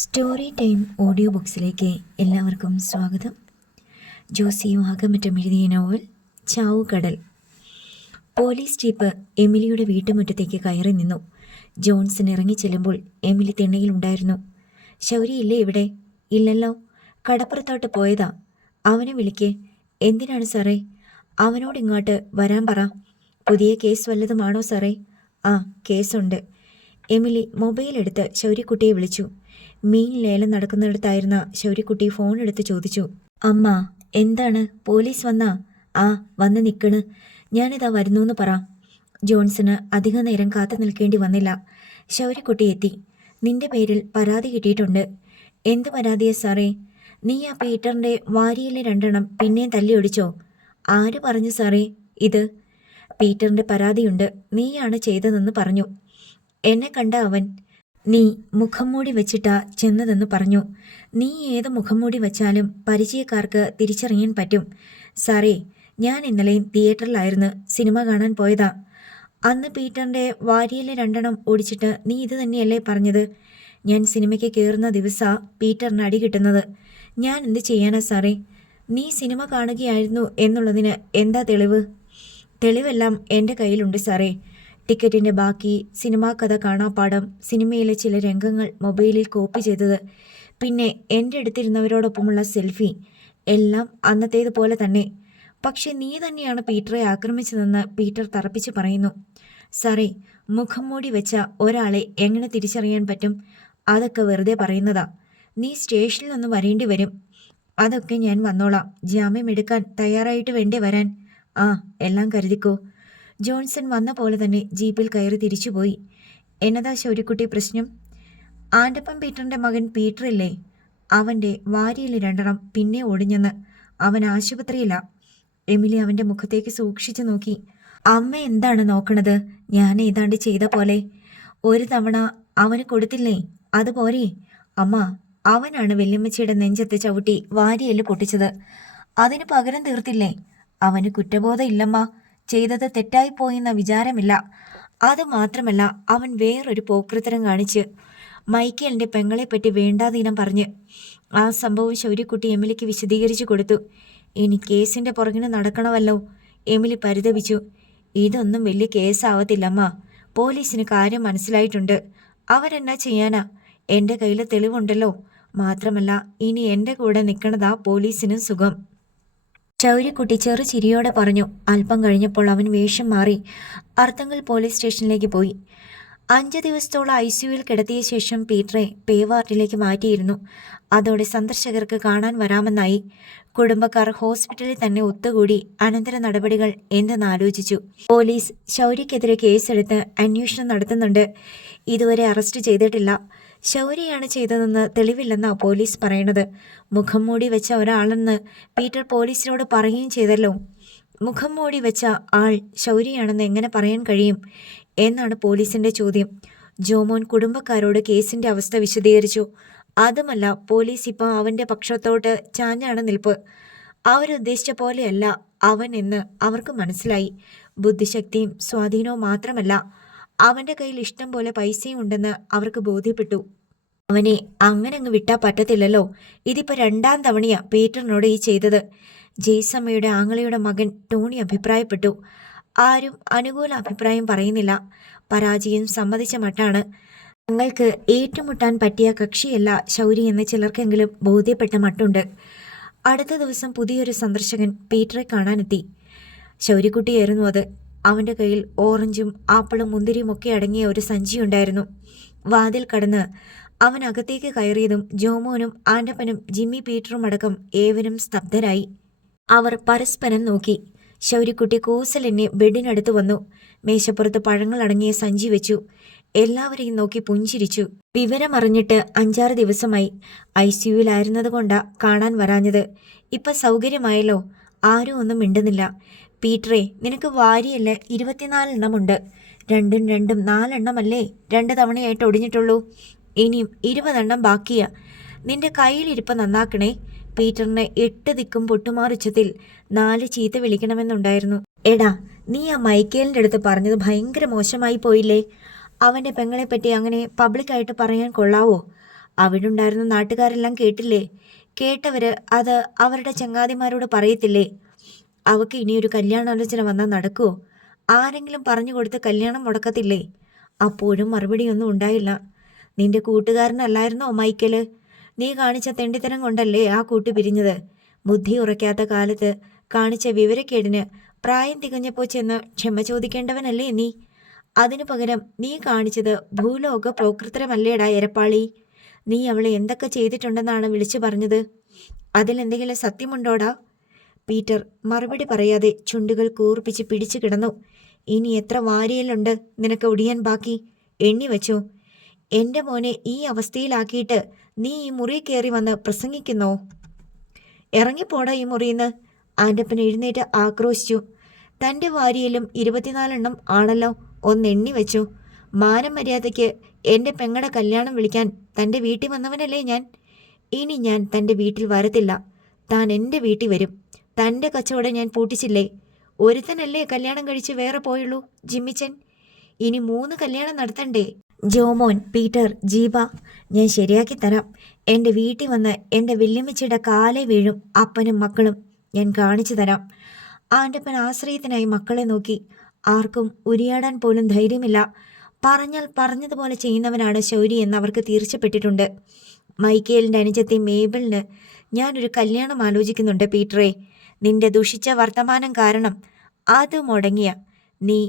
Story time audio ബുക്സിലേക്ക് എല്ലാവർക്കും സ്വാഗതം. ജോസി വാഗമറ്റം എഴുതിയ നോവൽ ചാവുകടൽ. പോലീസ് ജീപ്പ് എമിലിയുടെ വീട്ടുമുറ്റത്തേക്ക് കയറി നിന്നു. ജോൺസൺ ഇറങ്ങി ചെല്ലുമ്പോൾ എമിലി തിണ്ണയിലുണ്ടായിരുന്നു. ശൗര്യയില്ലേ ഇവിടെ? ഇല്ലല്ലോ, കടപ്പുറത്തോട്ട് പോയതാ. അവനെ വിളിക്കേ. എന്തിനാണ് സാറേ? അവനോട് ഇങ്ങോട്ട് വരാൻ പറ. പുതിയ കേസ് വല്ലതുമാണോ സാറേ? ആ, കേസുണ്ട്. എമിലി മൊബൈൽ എടുത്ത് ശൗര്യക്കുട്ടിയെ വിളിച്ചു. മീൻ ലേലം നടക്കുന്നിടത്തായിരുന്ന ശൗര്യക്കുട്ടി ഫോൺ എടുത്ത് ചോദിച്ചു, അമ്മ എന്താണ്, പോലീസ് വന്നാ? ആ, വന്ന് നിൽക്കണ്. ഞാനിതാ വരുന്നൂന്ന് പറ. ജോൺസന് അധിക നേരം കാത്തു നിൽക്കേണ്ടി വന്നില്ല. ശൗര്യക്കുട്ടി എത്തി. നിന്റെ പേരിൽ പരാതി കിട്ടിയിട്ടുണ്ട്. എന്ത് പരാതിയാ സാറേ? നീ ആ പീറ്ററിൻ്റെ വാരിയിലെ 2 പിന്നെയും തല്ലിയൊടിച്ചോ? ആര് പറഞ്ഞു സാറേ ഇത്? പീറ്ററിൻ്റെ പരാതിയുണ്ട്, നീയാണ് ചെയ്തതെന്ന് പറഞ്ഞു. എന്നെ കണ്ട അവൻ നീ മുഖം മൂടി വെച്ചിട്ടാ ചെന്നതെന്ന് പറഞ്ഞു. നീ ഏത് മുഖം മൂടി വച്ചാലും പരിചയക്കാർക്ക് തിരിച്ചറിയാൻ പറ്റും. സാറേ, ഞാൻ ഇന്നലെ തിയേറ്ററിലായിരുന്നു, സിനിമ കാണാൻ പോയതാ. അന്ന് പീറ്ററിൻ്റെ വാരിയിലെ 2 ഓടിച്ചിട്ട് നീ ഇത് തന്നെയല്ലേ പറഞ്ഞത്? ഞാൻ സിനിമയ്ക്ക് കയറുന്ന ദിവസാ പീറ്ററിന് അടി കിട്ടുന്നത്. ഞാൻ എന്ത് ചെയ്യാനാ സാറേ? നീ സിനിമ കാണുകയായിരുന്നു എന്നുള്ളതിന് എന്താ തെളിവ്? തെളിവെല്ലാം എൻ്റെ കയ്യിലുണ്ട് സാറേ. ടിക്കറ്റിൻ്റെ ബാക്കി, സിനിമാ കഥ കാണാപ്പാഠം, സിനിമയിലെ ചില രംഗങ്ങൾ മൊബൈലിൽ കോപ്പി ചെയ്തത്, പിന്നെ എൻ്റെ അടുത്തിരുന്നവരോടൊപ്പമുള്ള സെൽഫി, എല്ലാം അന്നത്തേതുപോലെ തന്നെ. പക്ഷെ നീ തന്നെയാണ് പീറ്ററെ ആക്രമിച്ചതെന്ന് പീറ്റർ തറപ്പിച്ച് പറയുന്നു. സാറേ, മുഖം മൂടി വെച്ച ഒരാളെ എങ്ങനെ തിരിച്ചറിയാൻ പറ്റും? അതൊക്കെ വെറുതെ പറയുന്നതാ. നീ സ്റ്റേഷനിലൊന്ന് വരേണ്ടി വരും. അതൊക്കെ ഞാൻ വന്നോളാം. ജാമ്യം എടുക്കാൻ തയ്യാറായിട്ട് വേണ്ടേ വരാൻ? ആ, എല്ലാം കരുതിക്കോ. ജോൺസൺ വന്ന പോലെ തന്നെ ജീപ്പിൽ കയറി തിരിച്ചുപോയി. എന്നതാ ശൗര്യക്കുട്ടി പ്രശ്നം? ആൻ്റപ്പൻ പീറ്ററിൻ്റെ മകൻ പീറ്ററില്ലേ, അവൻ്റെ വാരിയിൽ 2 പിന്നെ ഒടിഞ്ഞെന്ന്. അവൻ ആശുപത്രിയിലാ. എമിലി അവൻ്റെ മുഖത്തേക്ക് സൂക്ഷിച്ചു നോക്കി. അമ്മ എന്താണ് നോക്കണത്? ഞാൻ ഏതാണ്ട് ചെയ്ത പോലെ. ഒരു തവണ അവന് കൊടുത്തില്ലേ, അതുപോരെ? അമ്മ, അവനാണ് വല്യമ്മച്ചിയുടെ നെഞ്ചത്ത് ചവിട്ടി വാരിയെല്ല് പൊട്ടിച്ചത്. അതിന് പകരം തീർത്തില്ലേ? അവന് കുറ്റബോധം ഇല്ലമ്മ. ചെയ്തത് തെറ്റായിപ്പോയെന്ന വിചാരമില്ല. അതുമാത്രമല്ല, അവൻ വേറൊരു പോക്രിത്തരം കാണിച്ച് മൈക്കേലിൻ്റെ പെങ്ങളെപ്പറ്റി വേണ്ടാതീനം പറഞ്ഞ്. ആ സംഭവം ശൗര്യക്കുട്ടി എമിലിക്ക് വിശദീകരിച്ചു കൊടുത്തു. ഇനി കേസിൻ്റെ പുറകിന് നടക്കണമല്ലോ. എമിലി പരിതപിച്ചു. ഇതൊന്നും വലിയ കേസാവത്തില്ലമ്മ. പോലീസിന് കാര്യം മനസ്സിലായിട്ടുണ്ട്. അവരെന്നാ ചെയ്യാനാ? എൻ്റെ കയ്യിൽ തെളിവുണ്ടല്ലോ. മാത്രമല്ല, ഇനി എൻ്റെ കൂടെ നിൽക്കണതാ പോലീസിനും സുഖം. ശൗര്യക്കുട്ടി ചെറു ചിരിയോടെ പറഞ്ഞു. അല്പം കഴിഞ്ഞപ്പോൾ അവൻ വേഷം മാറി അർത്തങ്കൽ പോലീസ് സ്റ്റേഷനിലേക്ക് പോയി. 5 ദിവസത്തോളം ICUവിൽ കിടത്തിയ ശേഷം പീറ്ററെ പേ വാർഡിലേക്ക് മാറ്റിയിരുന്നു. അതോടെ സന്ദർശകർക്ക് കാണാൻ വരാമെന്നായി. കുടുംബക്കാർ ഹോസ്പിറ്റലിൽ തന്നെ ഒത്തുകൂടി അനന്തര നടപടികൾ എന്തെന്നാലോചിച്ചു. പോലീസ് ശൗര്യക്കെതിരെ കേസെടുത്ത് അന്വേഷണം നടത്തുന്നുണ്ട്. ഇതുവരെ അറസ്റ്റ് ചെയ്തിട്ടില്ല. ശൗര്യയാണ് ചെയ്തതെന്ന് തെളിവില്ലെന്നാ പോലീസ് പറയണത്. മുഖം മൂടി വെച്ച ഒരാളെന്ന് പീറ്റർ പോലീസിനോട് പറയുകയും ചെയ്തല്ലോ. മുഖം മൂടി വെച്ച ആൾ ശൗര്യയാണെന്ന് എങ്ങനെ പറയാൻ കഴിയും എന്നാണ് പോലീസിന്റെ ചോദ്യം. ജോമോൻ കുടുംബക്കാരോട് കേസിന്റെ അവസ്ഥ വിശദീകരിച്ചു. അതുമല്ല, പോലീസ് ഇപ്പോൾ അവൻ്റെ പക്ഷത്തോട്ട് ചാഞ്ഞാണ് നിൽപ്പ്. അവരുദ്ദേശിച്ച പോലെയല്ല അവൻ എന്ന് അവർക്ക് മനസ്സിലായി. ബുദ്ധിശക്തിയും സ്വാധീനവും മാത്രമല്ല, അവൻ്റെ കയ്യിൽ ഇഷ്ടം പോലെ പൈസയും ഉണ്ടെന്ന് അവർക്ക് ബോധ്യപ്പെട്ടു. അവനെ അങ്ങനെ അങ്ങ് വിട്ടാൽ പറ്റത്തില്ലല്ലോ. ഇതിപ്പോൾ 2ാം തവണയാ പീറ്ററിനോട് ഈ ചെയ്തത്. ജെയ്സമ്മയുടെ ആങ്ങളയുടെ മകൻ ടോണി അഭിപ്രായപ്പെട്ടു. ആരും അനുകൂല അഭിപ്രായം പറയുന്നില്ല. പരാജയം സമ്മതിച്ച മട്ടാണ്. തങ്ങൾക്ക് ഏറ്റുമുട്ടാൻ പറ്റിയ കക്ഷിയല്ല ശൗര്യ എന്ന് ചിലർക്കെങ്കിലും ബോധ്യപ്പെട്ട മട്ടുണ്ട്. അടുത്ത ദിവസം പുതിയൊരു സന്ദർശകൻ പീറ്ററെ കാണാനെത്തി. ശൗര്യക്കുട്ടിയായിരുന്നു അത്. അവൻ്റെ കയ്യിൽ ഓറഞ്ചും ആപ്പിളും മുന്തിരിയും ഒക്കെ അടങ്ങിയ ഒരു സഞ്ചിയുണ്ടായിരുന്നു. വാതിൽ കടന്ന് അവൻ അകത്തേക്ക് കയറിയതും ജോമോനും ആൻ്റപ്പനും ജിമ്മി പീറ്ററും അടക്കം ഏവരും സ്തബ്ധരായി. അവർ പരസ്പരം നോക്കി. ശൗര്യക്കുട്ടി കൂസലെന്നെ ബെഡിനടുത്ത് വന്നു. മേശപ്പുറത്ത് പഴങ്ങൾ അടങ്ങിയ സഞ്ചി വെച്ചു. എല്ലാവരെയും നോക്കി പുഞ്ചിരിച്ചു. വിവരമറിഞ്ഞിട്ട് 5-6 ദിവസമായി. ICUവിലായിരുന്നത് കൊണ്ടാ കാണാൻ വരാഞ്ഞത്. ഇപ്പം സൗകര്യമായല്ലോ. ആരും ഒന്നും മിണ്ടുന്നില്ല. പീറ്ററെ, നിനക്ക് വാരിയല്ല 24 ഉണ്ട്. 2 4 2 തവണയായിട്ട് ഒടിഞ്ഞിട്ടുള്ളൂ. ഇനിയും 20 ബാക്കിയാ. നിന്റെ കയ്യിലിരിപ്പ് നന്നാക്കണേ. പീറ്ററിനെ 8 ദിക്കും പൊട്ടുമാറുച്ചത്തിൽ 4 ചീത്ത വിളിക്കണമെന്നുണ്ടായിരുന്നു. എടാ, നീ ആ മൈക്കേലിൻ്റെ അടുത്ത് പറഞ്ഞത് ഭയങ്കര മോശമായി പോയില്ലേ? അവൻ്റെ പെങ്ങളെപ്പറ്റി അങ്ങനെ പബ്ലിക്കായിട്ട് പറയാൻ കൊള്ളാവോ? അവിടെ ഉണ്ടായിരുന്ന നാട്ടുകാരെല്ലാം കേട്ടില്ലേ? കേട്ടവര് അത് അവരുടെ ചങ്ങാതിമാരോട് പറയത്തില്ലേ? അവക്ക് ഇനിയൊരു കല്യാണാലോചന വന്നാൽ നടക്കുമോ? ആരെങ്കിലും പറഞ്ഞു കൊടുത്ത് കല്യാണം മുടക്കത്തില്ലേ? അപ്പോഴും മറുപടിയൊന്നും ഉണ്ടായില്ല. നിന്റെ കൂട്ടുകാരനല്ലായിരുന്നോ മൈക്കല്? നീ കാണിച്ച തെണ്ടിത്തരം കൊണ്ടല്ലേ ആ കൂട്ട് പിരിഞ്ഞത്? ബുദ്ധി ഉറയ്ക്കാത്ത കാലത്ത് കാണിച്ച വിവരക്കേടിന് പ്രായം തികഞ്ഞപ്പോൾ ചെന്ന് ക്ഷമ ചോദിക്കേണ്ടവനല്ലേ നീ? അതിനു പകരം നീ കാണിച്ചത് ഭൂലോക പ്രോകൃതരമല്ലേടാ എരപ്പാളി? നീ അവളെ എന്തൊക്കെ ചെയ്തിട്ടുണ്ടെന്നാണ് വിളിച്ചു പറഞ്ഞത്? അതിലെന്തെങ്കിലും സത്യമുണ്ടോടാ? പീറ്റർ മറുപടി പറയാതെ ചുണ്ടുകൾ കൂർപ്പിച്ച് പിടിച്ചു കിടന്നു. ഇനി എത്ര വാരിയലുണ്ട് നിനക്ക് ഒടിയാൻ ബാക്കി? എണ്ണി വെച്ചോ? എൻ്റെ മോനെ ഈ അവസ്ഥയിലാക്കിയിട്ട് നീ ഈ മുറി കയറി വന്ന് പ്രസംഗിക്കുന്നോ? ഇറങ്ങിപ്പോടാ ഈ മുറിയിന്ന്! ആൻ്റപ്പൻ എഴുന്നേറ്റ് ആക്രോശിച്ചു. തൻ്റെ വാരിയിലും 24 ആണല്ലോ. ഒന്നെണ്ണി വെച്ചു. മാനം മര്യാദയ്ക്ക് എൻ്റെ പെങ്ങടെ കല്യാണം വിളിക്കാൻ തൻ്റെ വീട്ടിൽ വന്നവനല്ലേ ഞാൻ. ഇനി ഞാൻ തൻ്റെ വീട്ടിൽ വരത്തില്ല. താൻ എൻ്റെ വീട്ടിൽ വരും. തൻ്റെ കച്ചവടം ഞാൻ പൂട്ടിച്ചില്ലേ? ഒരുത്തനല്ലേ കല്യാണം കഴിച്ച് വേറെ പോയുള്ളൂ, ജിമ്മിച്ചൻ. ഇനി 3 കല്യാണം നടത്തണ്ടേ? ജോമോൻ, പീറ്റർ, ജീബ, ഞാൻ ശരിയാക്കി തരാം. എൻ്റെ വീട്ടിൽ വന്ന് എൻ്റെ വല്യമ്മച്ചിയുടെ കാലേ വീഴും അപ്പനും മക്കളും. ഞാൻ കാണിച്ചു തരാം. ആൻ്റപ്പൻ ആശ്രയത്തിനായി മക്കളെ നോക്കി. ആർക്കും ഉരിയാടാൻ പോലും ധൈര്യമില്ല. പറഞ്ഞാൽ പറഞ്ഞതുപോലെ ചെയ്യുന്നവനാണ് ശൗരി എന്നവർക്ക് തീർച്ചപ്പെട്ടിട്ടുണ്ട്. മൈക്കേലിൻ്റെ അനുജത്തി മേബിളിന് ഞാനൊരു കല്യാണം ആലോചിക്കുന്നുണ്ട് പീറ്ററെ. നിന്റെ ദുഷിച്ച വർത്തമാനം കാരണം അത് മുടങ്ങിയ നീ,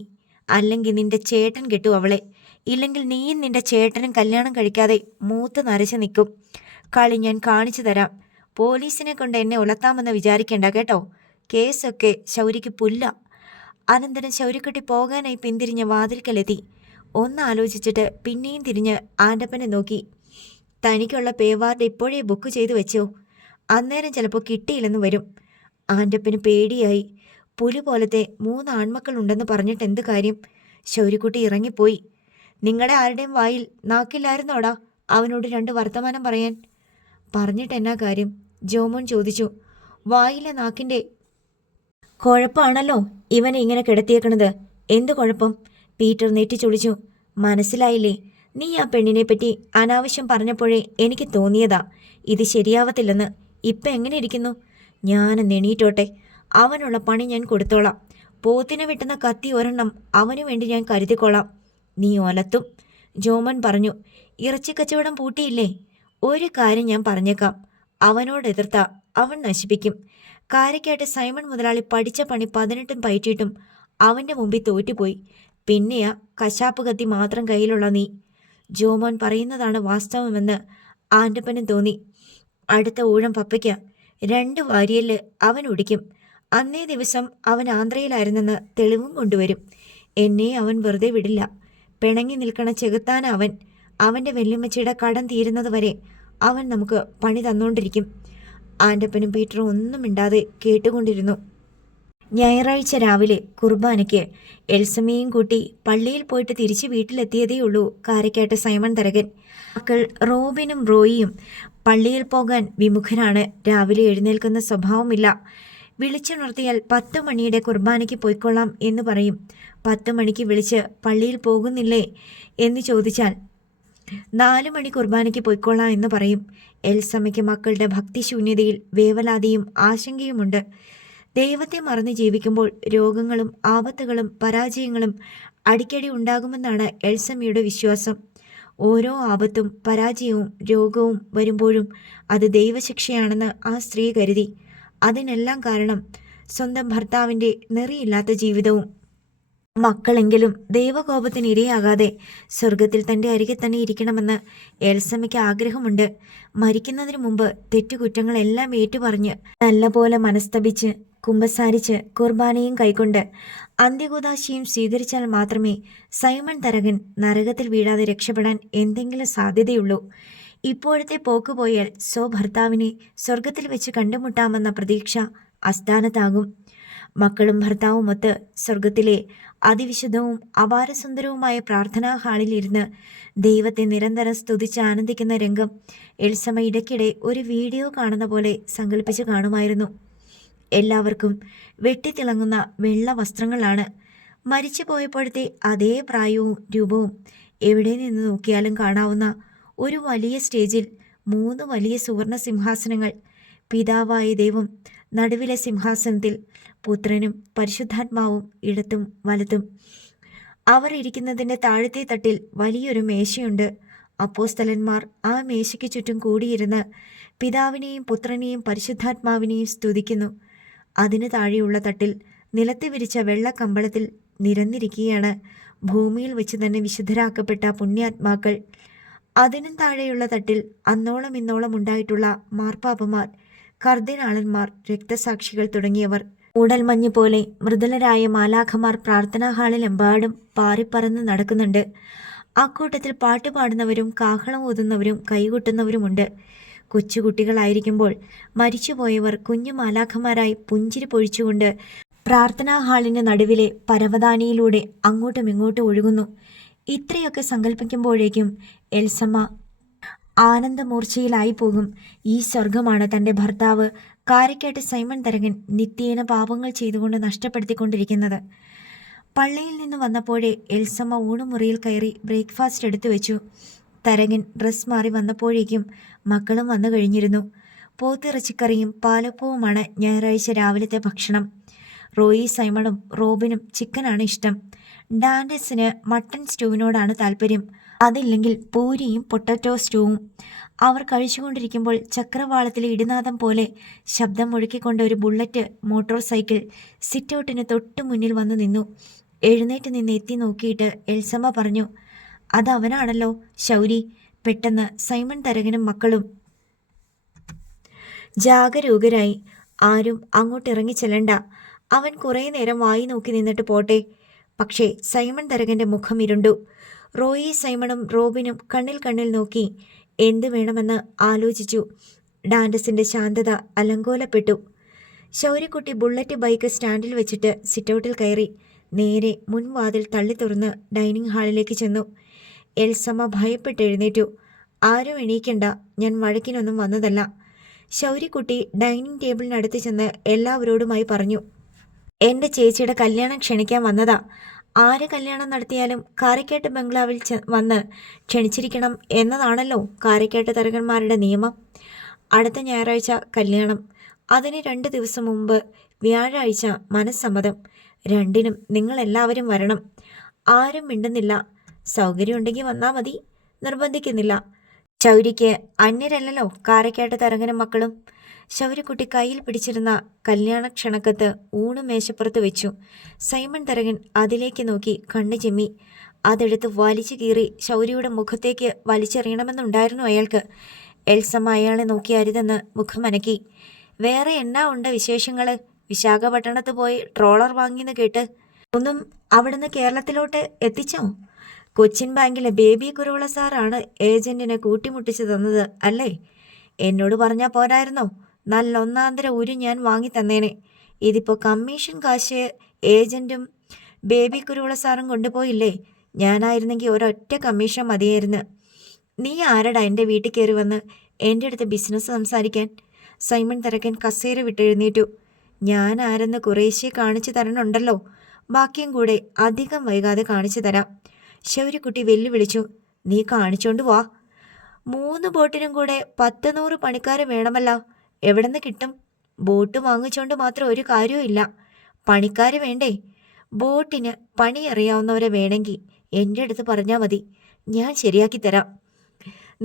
അല്ലെങ്കിൽ നിന്റെ ചേട്ടൻ കെട്ടു അവളെ. ഇല്ലെങ്കിൽ നീയും നിന്റെ ചേട്ടനും കല്യാണം കഴിക്കാതെ മൂത്ത് നരച്ച് നിൽക്കും. കളി ഞാൻ കാണിച്ചു തരാം. പോലീസിനെ കൊണ്ട് എന്നെ ഉലത്താമെന്ന് വിചാരിക്കേണ്ട കേട്ടോ. കേസൊക്കെ ശൗരിക്ക് പുല്ല. അനന്തരം ശൗരിക്കുട്ടി പോകാനായി പിന്തിരിഞ്ഞ് വാതിൽക്കലെത്തി. ഒന്നാലോചിച്ചിട്ട് പിന്നെയും തിരിഞ്ഞ് ആൻ്റപ്പനെ നോക്കി. തനിക്കുള്ള പേവാർഡ് ഇപ്പോഴേ ബുക്ക് ചെയ്തു വെച്ചോ? അന്നേരം ചിലപ്പോൾ കിട്ടിയില്ലെന്ന് വരും. ആൻ്റപ്പന് പേടിയായി. പുലി പോലത്തെ 3 ആൺമക്കളുണ്ടെന്ന് പറഞ്ഞിട്ട് എന്ത് കാര്യം? ശൗരിക്കുട്ടി ഇറങ്ങിപ്പോയി. നിങ്ങളുടെ ആരുടെയും വായിൽ നാക്കില്ലായിരുന്നോടാ അവനോട് 2 വർത്തമാനം പറയാൻ? പറഞ്ഞിട്ട് എന്നാ കാര്യം? ജോമോൻ ചോദിച്ചു. വായിലെ നാക്കിൻ്റെ കുഴപ്പമാണല്ലോ ഇവനെ ഇങ്ങനെ കിടത്തിയേക്കണത്. എന്ത് കുഴപ്പം? പീറ്റർ നെറ്റിച്ചൊളിച്ചു. മനസ്സിലായില്ലേ? നീ ആ പെണ്ണിനെ പറ്റി അനാവശ്യം പറഞ്ഞപ്പോഴേ എനിക്ക് തോന്നിയതാ ഇത് ശരിയാവത്തില്ലെന്ന്. ഇപ്പം എങ്ങനെ ഇരിക്കുന്നു? ഞാൻ നെണീറ്റോട്ടെ. അവനുള്ള പണി ഞാൻ കൊടുത്തോളാം. പോത്തിനെ വെട്ടുന്ന കത്തി ഒരെണ്ണം അവനു വേണ്ടി ഞാൻ കരുതിക്കോളാം. നീ ഒലത്തും, ജോമൻ പറഞ്ഞു. ഇറച്ചിക്കച്ചവടം പൂട്ടിയില്ലേ? ഒരു കാര്യം ഞാൻ പറഞ്ഞേക്കാം. അവനോട് എതിർത്താ അവൻ നശിപ്പിക്കും. കാരക്കായിട്ട് സൈമൺ മുതലാളി പഠിച്ച പണി 18 പയറ്റിയിട്ടും അവൻ്റെ മുമ്പിൽ തോറ്റുപോയി. പിന്നെയാ കശാപ്പ് കത്തി മാത്രം കയ്യിലുള്ള നീ. ജോമോൻ പറയുന്നതാണ് വാസ്തവമെന്ന് ആൻ്റപ്പനും തോന്നി. അടുത്ത ഊഴം പപ്പയ്ക്ക 2 വാരിയല് അവൻ ഒടിക്കും. അന്നേ ദിവസം അവൻ ആന്ധ്രയിലായിരുന്നെന്ന് തെളിവും കൊണ്ടുവരും. എന്നെ അവൻ വെറുതെ വിടില്ല. പിണങ്ങി നിൽക്കണ ചെകുത്താൻ അവൻ. അവൻ്റെ വെല്ലുമ്മച്ചിയുടെ കടം തീരുന്നത് വരെ അവൻ നമുക്ക് പണി തന്നുകൊണ്ടിരിക്കും. ആൻ്റപ്പനും പീറ്ററും ഒന്നും മിണ്ടാതെ കേട്ടുകൊണ്ടിരുന്നു. ഞായറാഴ്ച രാവിലെ കുർബാനയ്ക്ക് എൽസമ്മയും കൂട്ടി പള്ളിയിൽ പോയിട്ട് തിരിച്ച് വീട്ടിലെത്തിയതേയുള്ളൂ കാരക്കാട്ട് സൈമൺ തരകൻ. മക്കൾ റോബിനും റോയിയും പള്ളിയിൽ പോകാൻ വിമുഖരാണ്. രാവിലെ എഴുന്നേൽക്കുന്ന സ്വഭാവമില്ല. വിളിച്ചുണർത്തിയാൽ 10 മണിയുടെ കുർബാനയ്ക്ക് പോയിക്കൊള്ളാം എന്ന് പറയും. 10 മണിക്ക് വിളിച്ച് പള്ളിയിൽ പോകുന്നില്ലേ എന്ന് ചോദിച്ചാൽ 4 മണി കുർബാനയ്ക്ക് പോയിക്കൊള്ളാം എന്ന് പറയും. എൽസമ്മയ്ക്ക് മക്കളുടെ ഭക്തിശൂന്യതയിൽ വേവലാതിയും ആശങ്കയുമുണ്ട്. ദൈവത്തെ മറന്ന് ജീവിക്കുമ്പോൾ രോഗങ്ങളും ആപത്തുകളും പരാജയങ്ങളും അടിക്കടി ഉണ്ടാകുമെന്നാണ് എൽസമ്മയുടെ വിശ്വാസം. ഓരോ ആപത്തും പരാജയവും രോഗവും വരുമ്പോഴും അത് ദൈവശിക്ഷയാണെന്ന് ആ സ്ത്രീ കരുതി. അതിനെല്ലാം കാരണം സ്വന്തം ഭർത്താവിൻ്റെ നെറിയില്ലാത്ത ജീവിതവും. മക്കളെങ്കിലും ദൈവകോപത്തിന് ഇരയാകാതെ സ്വർഗത്തിൽ തൻ്റെ അരികെ തന്നെ ഇരിക്കണമെന്ന് എൽസമ്മയ്ക്ക് ആഗ്രഹമുണ്ട്. മരിക്കുന്നതിന് മുമ്പ് തെറ്റുകുറ്റങ്ങളെല്ലാം ഏറ്റുപറഞ്ഞ് നല്ലപോലെ മനസ്തപിച്ച് കുമ്പസാരിച്ച് കുർബാനയും കൈക്കൊണ്ട് അന്ത്യകൂദാശയും സ്വീകരിച്ചാൽ മാത്രമേ സൈമൺ തരകൻ നരകത്തിൽ വീഴാതെ രക്ഷപ്പെടാൻ എന്തെങ്കിലും സാധ്യതയുള്ളൂ. ഇപ്പോഴത്തെ പോക്ക് പോയാൽ ഭർത്താവിനെ സ്വർഗത്തിൽ വെച്ച് കണ്ടുമുട്ടാമെന്ന പ്രതീക്ഷ അസ്ഥാനത്താകും. മക്കളും ഭർത്താവുമൊത്ത് സ്വർഗത്തിലെ അതിവിശുദ്ധവും അപാരസുന്ദരവുമായ പ്രാർത്ഥനാ ഹാളിലിരുന്ന് ദൈവത്തെ നിരന്തരം സ്തുതിച്ച് ആനന്ദിക്കുന്ന രംഗം എൽസമ്മ ഇടയ്ക്കിടെ ഒരു വീഡിയോ കാണുന്ന പോലെ സങ്കല്പിച്ച് കാണുമായിരുന്നു. എല്ലാവർക്കും വെട്ടിത്തിളങ്ങുന്ന വെള്ള വസ്ത്രങ്ങളാണ്. മരിച്ചു പോയപ്പോഴത്തെ അതേ പ്രായവും രൂപവും എവിടെ നിന്ന് നോക്കിയാലും കാണാവുന്ന ഒരു വലിയ സ്റ്റേജിൽ 3 വലിയ സുവർണ സിംഹാസനങ്ങൾ, പിതാവായ ദൈവം നടുവിലെ സിംഹാസനത്തിൽ, പുത്രനും പരിശുദ്ധാത്മാവും ഇടത്തും വലത്തും. അവർ ഇരിക്കുന്നതിൻ്റെ താഴത്തെ തട്ടിൽ വലിയൊരു മേശയുണ്ട്. അപ്പോസ്തലന്മാർ ആ മേശയ്ക്ക് ചുറ്റും കൂടിയിരുന്ന് പിതാവിനെയും പുത്രനെയും പരിശുദ്ധാത്മാവിനെയും സ്തുതിക്കുന്നു. അതിന് താഴെയുള്ള തട്ടിൽ നിലത്ത് വിരിച്ച വെള്ള കമ്പളത്തിൽ നിരന്നിരിക്കുകയാണ് ഭൂമിയിൽ വെച്ച് തന്നെ വിശുദ്ധരാക്കപ്പെട്ട പുണ്യാത്മാക്കൾ. അതിനും താഴെയുള്ള തട്ടിൽ അന്നോളം ഇന്നോളം ഉണ്ടായിട്ടുള്ള മാർപ്പാപ്പമാർ, കർദിനാളന്മാർ, രക്തസാക്ഷികൾ തുടങ്ങിയവർ. ഉടൽമഞ്ഞ് പോലെ മൃദുലരായ മാലാഖമാർ പ്രാർത്ഥനാ ഹാളിലെമ്പാടും പാറിപ്പറന്ന് നടക്കുന്നുണ്ട്. അക്കൂട്ടത്തിൽ പാട്ടുപാടുന്നവരും കാഹളം ഊതുന്നവരും കൈകൊട്ടുന്നവരുമുണ്ട്. കൊച്ചുകുട്ടികളായിരിക്കുമ്പോൾ മരിച്ചുപോയവർ കുഞ്ഞു മാലാഖമാരായി പുഞ്ചിരി പൊഴിച്ചുകൊണ്ട് പ്രാർത്ഥനാ ഹാളിന് നടുവിലെ പരവതാനിയിലൂടെ അങ്ങോട്ടും ഇങ്ങോട്ടും ഒഴുകുന്നു. ഇത്രയൊക്കെ സങ്കല്പിക്കുമ്പോഴേക്കും എൽസമ്മ ആനന്ദമൂർച്ചയിലായി പോകും. ഈ സ്വർഗമാണ് തൻ്റെ ഭർത്താവ് കാരക്കാട്ട് സൈമൺ തരകൻ നിത്യേന പാപങ്ങൾ ചെയ്തുകൊണ്ട് നഷ്ടപ്പെടുത്തിക്കൊണ്ടിരിക്കുന്നത്. പള്ളിയിൽ നിന്ന് വന്നപ്പോഴേ എൽസമ്മ ഊണുമുറിയിൽ കയറി ബ്രേക്ക്ഫാസ്റ്റ് എടുത്തു വെച്ചു. തരകൻ ഡ്രസ് മാറി വന്നപ്പോഴേക്കും മക്കളും വന്നു കഴിഞ്ഞിരുന്നു. പോത്തിറച്ചിക്കറിയും പാലപ്പവുമാണ് ഞായറാഴ്ച രാവിലത്തെ ഭക്ഷണം. റോയി സൈമണും റോബിനും ചിക്കനാണ് ഇഷ്ടം. ഡാൻഡസിന് മട്ടൺ സ്റ്റൂവിനോടാണ് താല്പര്യം. അതില്ലെങ്കിൽ പൂരിയും പൊട്ടറ്റോ സ്റ്റൂവും. അവർ കഴിച്ചുകൊണ്ടിരിക്കുമ്പോൾ ചക്രവാളത്തിലെ ഇടിനാദം പോലെ ശബ്ദം മുഴക്കിക്കൊണ്ട് ഒരു ബുള്ളറ്റ് മോട്ടോർ സൈക്കിൾ സിറ്റൗട്ടിന് തൊട്ടു മുന്നിൽ വന്നു നിന്നു. എഴുന്നേറ്റ് നിന്ന് എത്തി നോക്കിയിട്ട് എൽസമ്മ പറഞ്ഞു, അതവനാണല്ലോ ശൗരി. പെട്ടെന്ന് സൈമൺ തരകനും മക്കളും ജാഗരൂകരായി. ആരും അങ്ങോട്ട് ഇറങ്ങിച്ചെല്ലണ്ട, അവൻ കുറേ നേരം വായി നോക്കി നിന്നിട്ട് പോട്ടെ. പക്ഷേ സൈമൺ തരകൻ്റെ മുഖം ഇരുണ്ടു. റോയി സൈമണും റോബിനും കണ്ണിൽ കണ്ണിൽ നോക്കി എന്ത് വേണമെന്ന് ആലോചിച്ചു. ഡാൻഡസിൻ്റെ ശാന്തത അലങ്കോലപ്പെട്ടു. ശൗര്യക്കുട്ടി ബുള്ളറ്റ് ബൈക്ക് സ്റ്റാൻഡിൽ വെച്ചിട്ട് സിറ്റൗട്ടിൽ കയറി നേരെ മുൻവാതിൽ തള്ളി തുറന്ന് ഡൈനിങ് ഹാളിലേക്ക് ചെന്നു. എൽസമ്മ ഭയപ്പെട്ട് എഴുന്നേറ്റു. ആരും എണീക്കണ്ട, ഞാൻ വഴക്കിനൊന്നും വന്നതല്ല. ശൗര്യക്കുട്ടി ഡൈനിങ് ടേബിളിനടുത്ത് ചെന്ന് എല്ലാവരോടുമായി പറഞ്ഞു, എൻ്റെ ചേച്ചിയുടെ കല്യാണം ക്ഷണിക്കാൻ വന്നതാ. ആര് കല്യാണം നടത്തിയാലും കാരക്കാട്ട് ബംഗ്ലാവിൽ വന്ന് ക്ഷണിച്ചിരിക്കണം എന്നതാണല്ലോ കാരക്കാട്ട് തരകന്മാരുടെ നിയമം. അടുത്ത ഞായറാഴ്ച കല്യാണം, അതിന് 2 ദിവസം മുമ്പ് വ്യാഴാഴ്ച മനസ്സമ്മതം. രണ്ടിനും നിങ്ങളെല്ലാവരും വരണം. ആരും മിണ്ടുന്നില്ല. സൗകര്യമുണ്ടെങ്കിൽ വന്നാൽ മതി, നിർബന്ധിക്കുന്നില്ല. ശൗര്യയ്ക്ക് അന്യരല്ലല്ലോ കാരക്കാട്ട് തരകനും മക്കളും. ശൗര്യക്കുട്ടി കയ്യിൽ പിടിച്ചിരുന്ന കല്യാണ ക്ഷണക്കത്ത് ഊണ് മേശപ്പുറത്ത് വെച്ചു. സൈമൺ തരകൻ അതിലേക്ക് നോക്കി കണ്ണു ചിമ്മി. അതെടുത്ത് വലിച്ചു കീറി ശൗര്യയുടെ മുഖത്തേക്ക് വലിച്ചെറിയണമെന്നുണ്ടായിരുന്നു അയാൾക്ക്. എൽസമ്മ അയാളെ നോക്കി അരുതെന്ന് മുഖമനക്കി. വേറെ എന്നാ ഉണ്ട് വിശേഷങ്ങൾ? വിശാഖപട്ടണത്ത് പോയി ട്രോളർ വാങ്ങിയെന്ന് കേട്ട്. ഒന്നും അവിടുന്ന് കേരളത്തിലോട്ട് എത്തിച്ചോ? കൊച്ചിൻ ബാങ്കിലെ ബേബി കുരുവിള സാറാണ് ഏജന്റിനെ കൂട്ടിമുട്ടിച്ച് തന്നത് അല്ലേ? എന്നോട് പറഞ്ഞാൽ പോരായിരുന്നോ? നല്ല ഒന്നാന്തര ഉരു ഞാൻ വാങ്ങി തന്നേനെ. ഇതിപ്പോൾ കമ്മീഷൻ കാശ് ഏജൻറ്റും ബേബി കുരുവിള സാറും കൊണ്ടുപോയില്ലേ? ഞാനായിരുന്നെങ്കിൽ ഒരൊറ്റ കമ്മീഷൻ മതിയായിരുന്നു. നീ ആരടാ എൻ്റെ വീട്ടിൽ കയറി വന്ന് എൻ്റെ അടുത്ത് ബിസിനസ് സംസാരിക്കാൻ? സൈമൺ തരകൻ കസേര വിട്ടെഴുന്നേറ്റു. ഞാൻ ആരെന്ന് കുറേശ്ശെ കാണിച്ചു തരണുണ്ടല്ലോ, ബാക്കിയും കൂടെ അധികം വൈകാതെ കാണിച്ചു തരാം. ശൗര്യക്കുട്ടി വെല്ലുവിളിച്ചു. നീ കാണിച്ചോണ്ട് വാ. 3 ബോട്ടിനും കൂടെ 10-100 പണിക്കാരെ വേണമല്ലോ. എവിടെ നിന്ന് കിട്ടും? ബോട്ട് വാങ്ങിച്ചോണ്ട് മാത്രം ഒരു കാര്യവും ഇല്ല, പണിക്കാർ വേണ്ടേ? ബോട്ടിന് പണി അറിയാവുന്നവരെ വേണമെങ്കിൽ എൻ്റെ അടുത്ത് പറഞ്ഞാൽ മതി, ഞാൻ ശരിയാക്കി തരാം.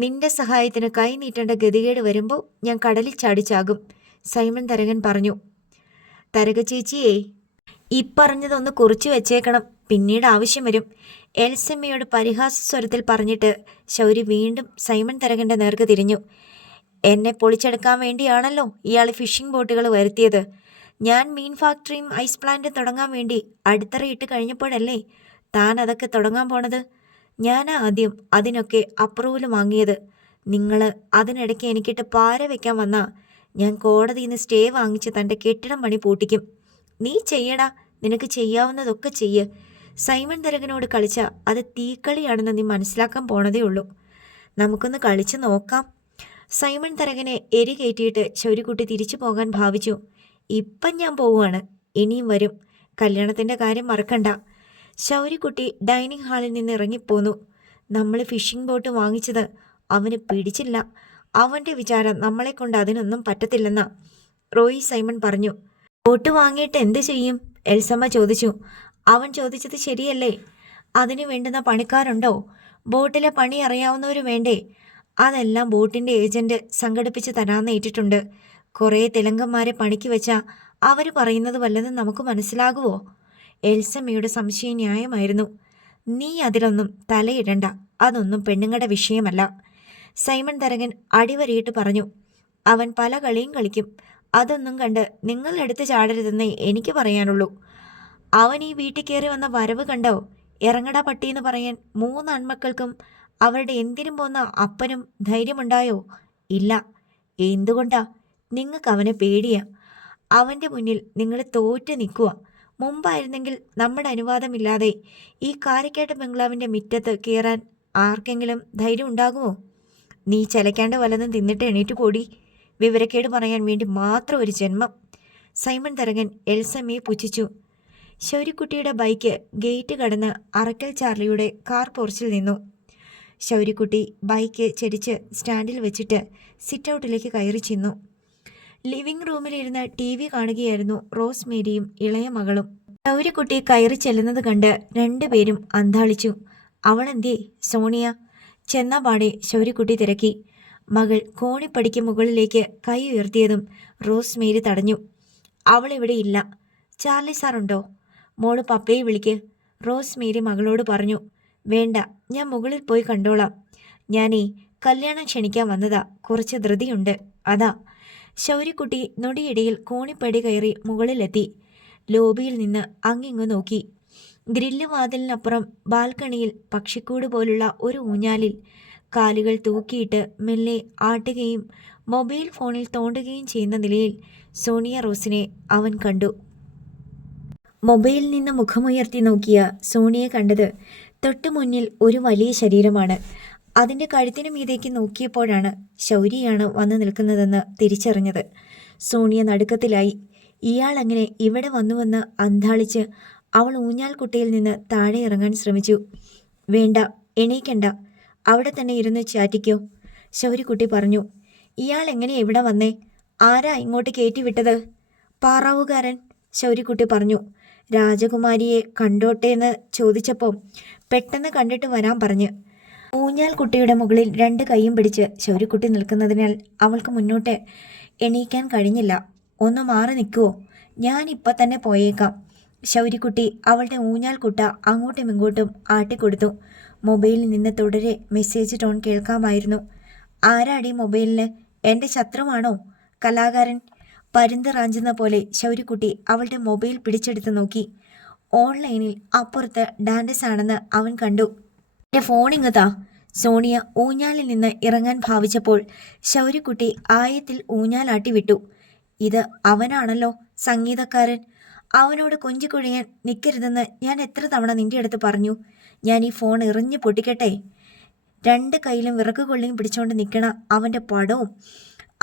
നിന്റെ സഹായത്തിന് കൈ നീട്ടേണ്ട ഗതികേട് വരുമ്പോൾ ഞാൻ കടലിൽ ചാടിച്ചാകും, സൈമൺ തരകൻ പറഞ്ഞു. തരക ചേച്ചിയേ, ഇപ്പറഞ്ഞതൊന്ന് കുറിച്ചു വെച്ചേക്കണം, പിന്നീട് ആവശ്യം വരും. എൽസമ്മയോട് പരിഹാസ സ്വരത്തിൽ പറഞ്ഞിട്ട് ശൗരി വീണ്ടും സൈമൺ തരകൻ്റെ നേർക്ക് തിരിഞ്ഞു. എന്നെ പൊളിച്ചെടുക്കാൻ വേണ്ടിയാണല്ലോ ഇയാൾ ഫിഷിംഗ് ബോട്ടുകൾ വരുത്തിയത്. ഞാൻ മീൻ ഫാക്ടറിയും ഐസ് പ്ലാന്റും തുടങ്ങാൻ വേണ്ടി അടിത്തറയിട്ട് കഴിഞ്ഞപ്പോഴല്ലേ താൻ അതൊക്കെ തുടങ്ങാൻ പോണത്? ഞാനാ ആദ്യം അതിനൊക്കെ അപ്രൂവൽ വാങ്ങിയത്. നിങ്ങൾ അതിനിടയ്ക്ക് എനിക്കിട്ട് പാര വയ്ക്കാൻ വന്നാൽ ഞാൻ കോടതിയിൽ നിന്ന് സ്റ്റേ വാങ്ങിച്ച് തൻ്റെ കെട്ടിടം പണി പൂട്ടിക്കും. നീ ചെയ്യടാ, നിനക്ക് ചെയ്യാവുന്നതൊക്കെ ചെയ്യ്. സൈമൺ തരകനോട് കളിച്ച അത് തീക്കളിയാണെന്ന് നീ മനസ്സിലാക്കാൻ പോണതേ ഉള്ളൂ. നമുക്കൊന്ന് കളിച്ച് നോക്കാം. സൈമൺ തരകനെ എരി കയറ്റിയിട്ട് ശൗര്യക്കുട്ടി തിരിച്ചു പോകാൻ ഭാവിച്ചു. ഇപ്പം ഞാൻ പോവുകയാണ്, ഇനിയും വരും. കല്യാണത്തിൻ്റെ കാര്യം മറക്കണ്ട. ശൗര്യക്കുട്ടി ഡൈനിങ് ഹാളിൽ നിന്ന് ഇറങ്ങിപ്പോന്നു. നമ്മൾ ഫിഷിംഗ് ബോട്ട് വാങ്ങിച്ചത് അവന് പിടിച്ചില്ല. അവൻ്റെ വിചാരം നമ്മളെക്കൊണ്ട് അതിനൊന്നും പറ്റത്തില്ലെന്നാ. റോയി സൈമൺ പറഞ്ഞു. ബോട്ട് വാങ്ങിയിട്ട് എന്ത് ചെയ്യും? എൽസമ്മ ചോദിച്ചു. അവൻ ചോദിച്ചത് ശരിയല്ലേ? അതിന് വേണ്ടുന്ന പണിക്കാരുണ്ടോ? ബോട്ടിലെ പണി അറിയാവുന്നവർ വേണ്ടേ? അതെല്ലാം ബോട്ടിൻ്റെ ഏജൻറ്റ് സംഘടിപ്പിച്ച് തരാമെന്ന് ഏറ്റിട്ടുണ്ട്. കുറേ തെലുങ്കന്മാരെ പണിക്ക് വെച്ചാൽ അവർ പറയുന്നത് വല്ലതും നമുക്ക് മനസ്സിലാകുമോ? എൽസമ്മയുടെ സംശയം ന്യായമായിരുന്നു. നീ അതിലൊന്നും തലയിടണ്ട, അതൊന്നും പെണ്ണുങ്ങളുടെ വിഷയമല്ല. സൈമൺ തരകൻ അടിവരിയിട്ട് പറഞ്ഞു. അവൻ പല കളിയും കളിക്കും. അതൊന്നും കണ്ട് നിങ്ങൾ എടുത്ത് ചാടരുതെന്നേ എനിക്ക് പറയാനുള്ളൂ. അവൻ ഈ വീട്ടിൽ കയറി വന്ന വരവ് കണ്ടോ? ഇറങ്ങടാ പട്ടിയെന്ന് പറയാൻ 3 ആൺമക്കൾക്കും അവരുടെ എന്തിനും പോന്ന അപ്പനും ധൈര്യമുണ്ടായോ? ഇല്ല. എന്തുകൊണ്ടാ? നിങ്ങൾക്ക് അവനെ പേടിയാ. അവൻ്റെ മുന്നിൽ നിങ്ങൾ തോറ്റ് നിൽക്കുക. മുമ്പായിരുന്നെങ്കിൽ നമ്മുടെ അനുവാദമില്ലാതെ ഈ കാരിക്കാട്ട് ബംഗ്ലാവിൻ്റെ മുറ്റത്ത് കയറാൻ ആർക്കെങ്കിലും ധൈര്യം ഉണ്ടാകുമോ? നീ ചലക്കാണ്ട് വല്ലതും തിന്നിട്ട് എണീറ്റ് പോടി. വിവരക്കേട് പറയാൻ വേണ്ടി മാത്രം ഒരു ജന്മം. സൈമൺ തരകൻ എൽസമ്മയെ പുച്ഛിച്ചു. ശൗര്യക്കുട്ടിയുടെ ബൈക്ക് ഗേറ്റ് കടന്ന് അറക്കൽ ചാർലിയുടെ കാർ പോർച്ചിൽ നിന്നു. ശൗര്യക്കുട്ടി ബൈക്ക് ചെരിച്ച് സ്റ്റാൻഡിൽ വെച്ചിട്ട് സിറ്റൗട്ടിലേക്ക് കയറി ചെന്നു. ലിവിംഗ് റൂമിലിരുന്ന് TV കാണുകയായിരുന്നു റോസ് മേരിയും ഇളയ മകളും. ശൗര്യക്കുട്ടി കയറി ചെല്ലുന്നത് കണ്ട് രണ്ടുപേരും അന്താളിച്ചു. അവളെന്തേ? സോണിയ ചെന്നപാടെ ശൗര്യക്കുട്ടി തിരക്കി. മകൾ കോണിപ്പടിക്ക് മുകളിലേക്ക് കൈ ഉയർത്തിയതും റോസ് മേരി തടഞ്ഞു. അവളിവിടെ ഇല്ല. ചാർലി സാറുണ്ടോ? മോള് പപ്പയെ വിളിക്ക്. റോസ് മേരി മകളോട് പറഞ്ഞു. വേണ്ട, ഞാൻ മുകളിൽ പോയി കണ്ടോളാം. ഞാനേ കല്യാണം ക്ഷണിക്കാൻ വന്നതാ. കുറച്ച് ധൃതിയുണ്ട്, അതാ. ശൗര്യക്കുട്ടി നൊടിയിടയിൽ കോണിപ്പടി കയറി മുകളിലെത്തി. ലോബിയിൽ നിന്ന് അങ്ങിങ്ങു നോക്കി. ഗ്രില്ല് വാതിലിനപ്പുറം ബാൽക്കണിയിൽ പക്ഷിക്കൂട് പോലുള്ള ഒരു ഊഞ്ഞാലിൽ കാലുകൾ തൂക്കിയിട്ട് മെല്ലെ ആട്ടുകയും മൊബൈൽ ഫോണിൽ തോണ്ടുകയും ചെയ്യുന്ന നിലയിൽ സോണിയ റോസിനെ അവൻ കണ്ടു. മൊബൈലിൽ നിന്ന് മുഖമുയർത്തി നോക്കിയ സോണിയെ കണ്ടത് തൊട്ടു മുന്നിൽ ഒരു വലിയ ശരീരമാണ്. അതിൻ്റെ കഴുത്തിനു മീതേക്ക് നോക്കിയപ്പോഴാണ് ശൗര്യയാണ് വന്നു നിൽക്കുന്നതെന്ന് തിരിച്ചറിഞ്ഞത്. സോണിയ നടുക്കത്തിലായി. ഇയാൾ അങ്ങനെ ഇവിടെ വന്നുവെന്ന് അന്താളിച്ച് അവൾ ഊഞ്ഞാൽക്കുട്ടയിൽ നിന്ന് താഴെ ഇറങ്ങാൻ ശ്രമിച്ചു. വേണ്ട, എണീക്കണ്ട, അവിടെ തന്നെ ഇരുന്ന് ചാറ്റിക്കോ, ശൗര്യക്കുട്ടി പറഞ്ഞു. ഇയാൾ എങ്ങനെ ഇവിടെ വന്നേ? ആരാ ഇങ്ങോട്ട് കയറ്റിവിട്ടത്? പാറാവുകാരൻ, ശൗര്യക്കുട്ടി പറഞ്ഞു. രാജകുമാരിയെ കണ്ടോട്ടേന്ന് ചോദിച്ചപ്പോൾ പെട്ടെന്ന് കണ്ടിട്ട് വരാൻ പറഞ്ഞ്. ഊഞ്ഞാൽക്കുട്ടിയുടെ മുകളിൽ 2 കൈയും പിടിച്ച് ശൗര്യക്കുട്ടി നിൽക്കുന്നതിനാൽ അവൾക്ക് മുന്നോട്ട് എണീക്കാൻ കഴിഞ്ഞില്ല. ഒന്ന് മാറി നിൽക്കുവോ? ഞാനിപ്പം തന്നെ പോയേക്കാം. ശൗര്യക്കുട്ടി അവളുടെ ഊഞ്ഞാൽക്കുട്ട അങ്ങോട്ടും ഇങ്ങോട്ടും ആട്ടിക്കൊടുത്തു. മൊബൈലിൽ നിന്ന് തുടരെ മെസ്സേജ് ടോൺ കേൾക്കാമായിരുന്നു. ആരാടി മൊബൈലിന്? എൻ്റെ ശത്രുവാണോ? കലാകാരൻ. പരുന്ത് റാഞ്ചുന്ന പോലെ ശൗര്യക്കുട്ടി അവളുടെ മൊബൈൽ പിടിച്ചെടുത്ത് നോക്കി. ഓൺലൈനിൽ അപ്പുറത്ത് ഡാൻഡസ് ആണെന്ന് അവൻ കണ്ടു. എൻ്റെ ഫോണിങ് താ. സോണിയ ഊഞ്ഞാലിൽ നിന്ന് ഇറങ്ങാൻ ഭാവിച്ചപ്പോൾ ശൗര്യക്കുട്ടി ആയത്തിൽ ഊഞ്ഞാലാട്ടി വിട്ടു. ഇത് അവനാണല്ലോ, സംഗീതക്കാരൻ. അവനോട് കൊഞ്ചിക്കുഴിയാൻ നിൽക്കരുതെന്ന് ഞാൻ എത്ര തവണ നിന്റെ അടുത്ത് പറഞ്ഞു. ഞാൻ ഈ ഫോൺ എറിഞ്ഞ് പൊട്ടിക്കട്ടെ? 2 കൈയിലും വിറക്കുകൊള്ളിയും പിടിച്ചുകൊണ്ട് നിൽക്കണ അവൻ്റെ പടവും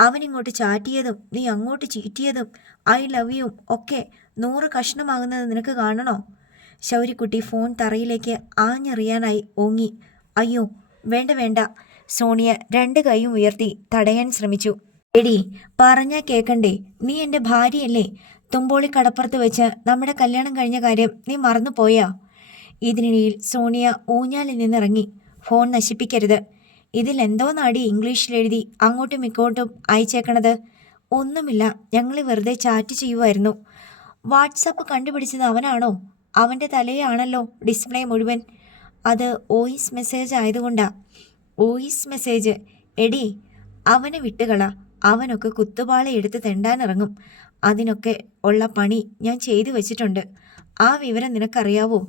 അവനിങ്ങോട്ട് ചാറ്റിയതും നീ അങ്ങോട്ട് ചീറ്റിയതും ഐ ലവ് യു ഒക്കെ 100 കഷ്ണമാകുന്നത് നിനക്ക് കാണണോ? ശൗര്യക്കുട്ടി ഫോൺ തറയിലേക്ക് ആഞ്ഞെറിയാനായി ഓങ്ങി. അയ്യോ വേണ്ട വേണ്ട. സോണിയ 2 കൈയും ഉയർത്തി തടയാൻ ശ്രമിച്ചു. എടി, പറഞ്ഞാൽ കേൾക്കണ്ടേ? നീ എൻ്റെ ഭാര്യയല്ലേ? തുമ്പോളി കടപ്പുറത്ത് വെച്ച് നമ്മുടെ കല്യാണം കഴിഞ്ഞ കാര്യം നീ മറന്നുപോയാ? ഇതിനിടയിൽ സോണിയ ഊഞ്ഞാലിൽ നിന്നിറങ്ങി. ഫോൺ നശിപ്പിക്കരുത്. ഇതിലെന്തോ നാടി ഇംഗ്ലീഷിലെഴുതി അങ്ങോട്ടും ഇങ്ങോട്ടും അയച്ചേക്കണത്? ഒന്നുമില്ല, ഞങ്ങൾ വെറുതെ ചാറ്റ് ചെയ്യുമായിരുന്നു. വാട്സപ്പ് കണ്ടുപിടിച്ചത് അവനാണോ? അവൻ്റെ തലയാണല്ലോ ഡിസ്പ്ലേ മുഴുവൻ. അത് വോയിസ് മെസ്സേജ് ആയതുകൊണ്ടാ. Voice message? എടി, അവനെ വിട്ടുകള. അവനൊക്കെ കുത്തുപാള എടുത്ത് തെണ്ടാനിറങ്ങും. അതിനൊക്കെ ഉള്ള പണി ഞാൻ ചെയ്തു വച്ചിട്ടുണ്ട്. ആ വിവരം നിനക്കറിയാവോ?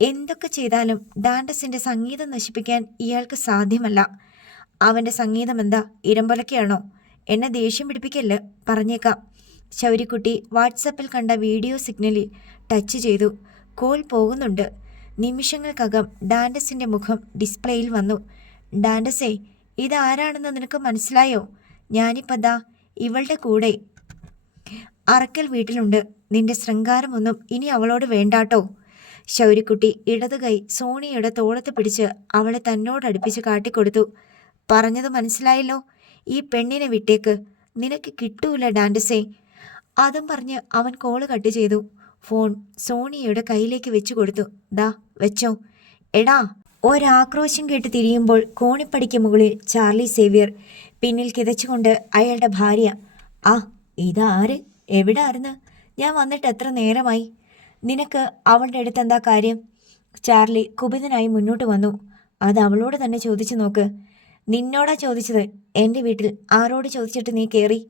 എന്തൊക്കെ ചെയ്താലും ഡാൻഡസിൻ്റെ സംഗീതം നശിപ്പിക്കാൻ ഇയാൾക്ക് സാധ്യമല്ല. അവൻ്റെ സംഗീതം എന്താ, ഇരമ്പലക്കയാണോ? എന്നെ ദേഷ്യം പിടിപ്പിക്കല്ല്, പറഞ്ഞേക്കാം. ശൗര്യക്കുട്ടി വാട്സപ്പിൽ കണ്ട വീഡിയോ സിഗ്നലിൽ ടച്ച് ചെയ്തു. കോൾ പോകുന്നുണ്ട്. നിമിഷങ്ങൾക്കകം ഡാൻഡസിൻ്റെ മുഖം ഡിസ്പ്ലേയിൽ വന്നു. ഡാൻഡസേ, ഇതാരാണെന്ന് നിനക്ക് മനസ്സിലായോ? ഞാനിപ്പോൾ ദാ ഇവളുടെ കൂടെ അറക്കൽ വീട്ടിലുണ്ട്. നിന്റെ ശൃംഗാരമൊന്നും ഇനി അവളോട് വേണ്ടാട്ടോ. ശൗര്യക്കുട്ടി ഇടതു കൈ സോണിയയുടെ തോളത്ത് പിടിച്ച് അവളെ തന്നോടടുപ്പിച്ച് കാട്ടിക്കൊടുത്തു. പറഞ്ഞത് മനസ്സിലായല്ലോ. ഈ പെണ്ണിനെ വിട്ടേക്ക്, നിനക്ക് കിട്ടൂല ഡാൻഡസേ. അതും പറഞ്ഞ് അവൻ കോള് കട്ട് ചെയ്തു. ഫോൺ സോണിയയുടെ കയ്യിലേക്ക് വെച്ചു കൊടുത്തു. ദാ വെച്ചോ. എടാ, ഒരാക്രോശം കേട്ട് തിരിയുമ്പോൾ കോണിപ്പടിക്ക് മുകളിൽ ചാർലി സേവ്യർ, പിന്നിൽ കിതച്ചുകൊണ്ട് അയാളുടെ ഭാര്യ. ആ, ഇതാര്? എവിടെ ആയിരുന്നു? ഞാൻ വന്നിട്ട് എത്ര നേരമായി? നിനക്ക് അവളുടെ അടുത്ത് എന്താ കാര്യം? ചാർലി കുപിതനായി മുന്നോട്ട് വന്നു. അത് അവളോട് തന്നെ ചോദിച്ചു നോക്ക്. നിന്നോടാ ചോദിച്ചത്. എൻ്റെ വീട്ടിൽ ആരോട് ചോദിച്ചിട്ട് നീ കയറി?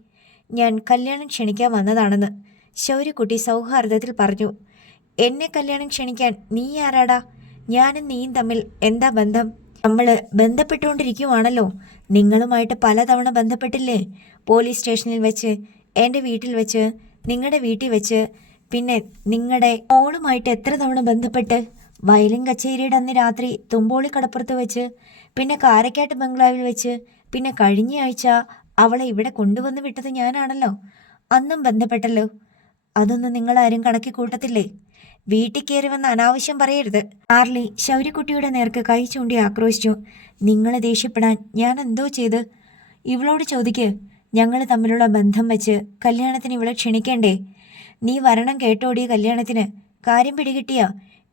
ഞാൻ കല്യാണം ക്ഷണിക്കാൻ വന്നതാണെന്ന് ശൗര്യക്കുട്ടി സൗഹാർദ്ദത്തിൽ പറഞ്ഞു. എന്നെ കല്യാണം ക്ഷണിക്കാൻ നീ ആരാടാ? ഞാനും നീയും തമ്മിൽ എന്താ ബന്ധം? നമ്മൾ ബന്ധപ്പെട്ടുകൊണ്ടിരിക്കുവാണല്ലോ. നിങ്ങളുമായിട്ട് പലതവണ ബന്ധപ്പെട്ടില്ലേ? പോലീസ് സ്റ്റേഷനിൽ വെച്ച്, എൻ്റെ വീട്ടിൽ വെച്ച്, നിങ്ങളുടെ വീട്ടിൽ വെച്ച്, പിന്നെ നിങ്ങളുടെ മോളുമായിട്ട് എത്ര തവണ ബന്ധപ്പെട്ട്. വയലിൻ കച്ചേരിയുടെ അന്ന് രാത്രി തുമ്പോളി കടപ്പുറത്ത് വെച്ച്, പിന്നെ കാരക്കാട്ട് ബംഗ്ലാവിൽ വെച്ച്, പിന്നെ കഴിഞ്ഞ ആഴ്ച അവളെ ഇവിടെ കൊണ്ടുവന്ന് വിട്ടത് ഞാനാണല്ലോ. അന്നും ബന്ധപ്പെട്ടല്ലോ. അതൊന്നും നിങ്ങളാരും കണക്കി കൂട്ടത്തില്ലേ? വീട്ടിൽ കയറി വന്ന് അനാവശ്യം പറയരുത്. ചാർലി ശൗര്യക്കുട്ടിയുടെ നേർക്ക് കൈ ചൂണ്ടി ആക്രോശിച്ചു. നിങ്ങളെ ദേഷ്യപ്പെടാൻ ഞാൻ എന്തോ ചെയ്ത്? ഇവളോട് ചോദിക്ക്. ഞങ്ങൾ തമ്മിലുള്ള ബന്ധം വെച്ച് കല്യാണത്തിന് ഇവളെ ക്ഷണിക്കണ്ടേ? നീ വരണം കേട്ടോടി കല്യാണത്തിന്. കാര്യം പിടികിട്ടിയ?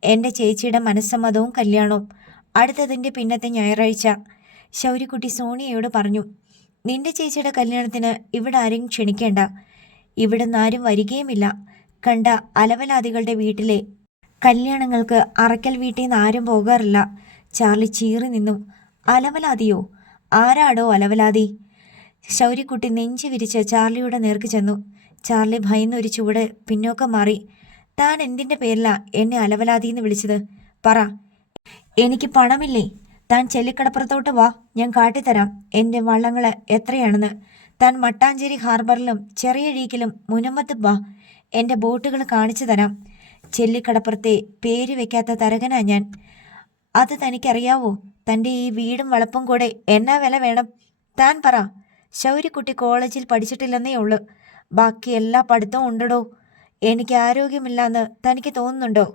എൻ്റെ ചേച്ചിയുടെ മനസ്സമ്മതവും കല്യാണവും അടുത്തതിൻ്റെ പിന്നത്തെ ഞായറാഴ്ച. ശൗര്യക്കുട്ടി സോണിയയോട് പറഞ്ഞു. നിന്റെ ചേച്ചിയുടെ കല്യാണത്തിന് ഇവിടെ ആരെയും ക്ഷണിക്കേണ്ട. ഇവിടെ നിന്നാരും വരികയുമില്ല. കണ്ട അലവലാദികളുടെ വീട്ടിലെ കല്യാണങ്ങൾക്ക് അറക്കൽ വീട്ടിൽ നിന്ന് ആരും പോകാറില്ല. ചാർലി ചീറി നിന്നു. അലവലാദിയോ? ആരാടോ അലവലാതി? ശൗര്യക്കുട്ടി നെഞ്ചു വിരിച്ച് ചാർലിയുടെ നേർക്ക് ചെന്നു. ചാർലി ഭയന്നൊരു ചുവട് പിന്നോക്കം മാറി. താൻ എന്തിൻ്റെ പേരിലാ എന്നെ അലവലാതിന്ന് വിളിച്ചത്? പറ. എനിക്ക് പണമില്ലേ? താൻ ചെല്ലിക്കടപ്പുറത്തോട്ട് വാ, ഞാൻ കാട്ടിത്തരാം എൻ്റെ വള്ളങ്ങൾ എത്രയാണെന്ന്. താൻ മട്ടാഞ്ചേരി ഹാർബറിലും ചെറിയഴീക്കിലും മുനമ്പത്തും വാ, എൻ്റെ ബോട്ടുകൾ കാണിച്ചു തരാം. ചെല്ലിക്കടപ്പുറത്തെ പേര് വയ്ക്കാത്ത തരകനാ ഞാൻ. അത് തനിക്കറിയാവോ? തൻ്റെ ഈ വീടും വളപ്പും കൂടെ എന്നാ വില വേണം? താൻ പറ. ശൗര്യക്കുട്ടി കോളേജിൽ പഠിച്ചിട്ടില്ലെന്നേ ഉള്ളൂ. ബാക്കി എല്ലാ പഠിത്തവും ഉണ്ടടോ. എനിക്ക് ആരോഗ്യമില്ലെന്ന് തനിക്ക് തോന്നുന്നുണ്ടോ?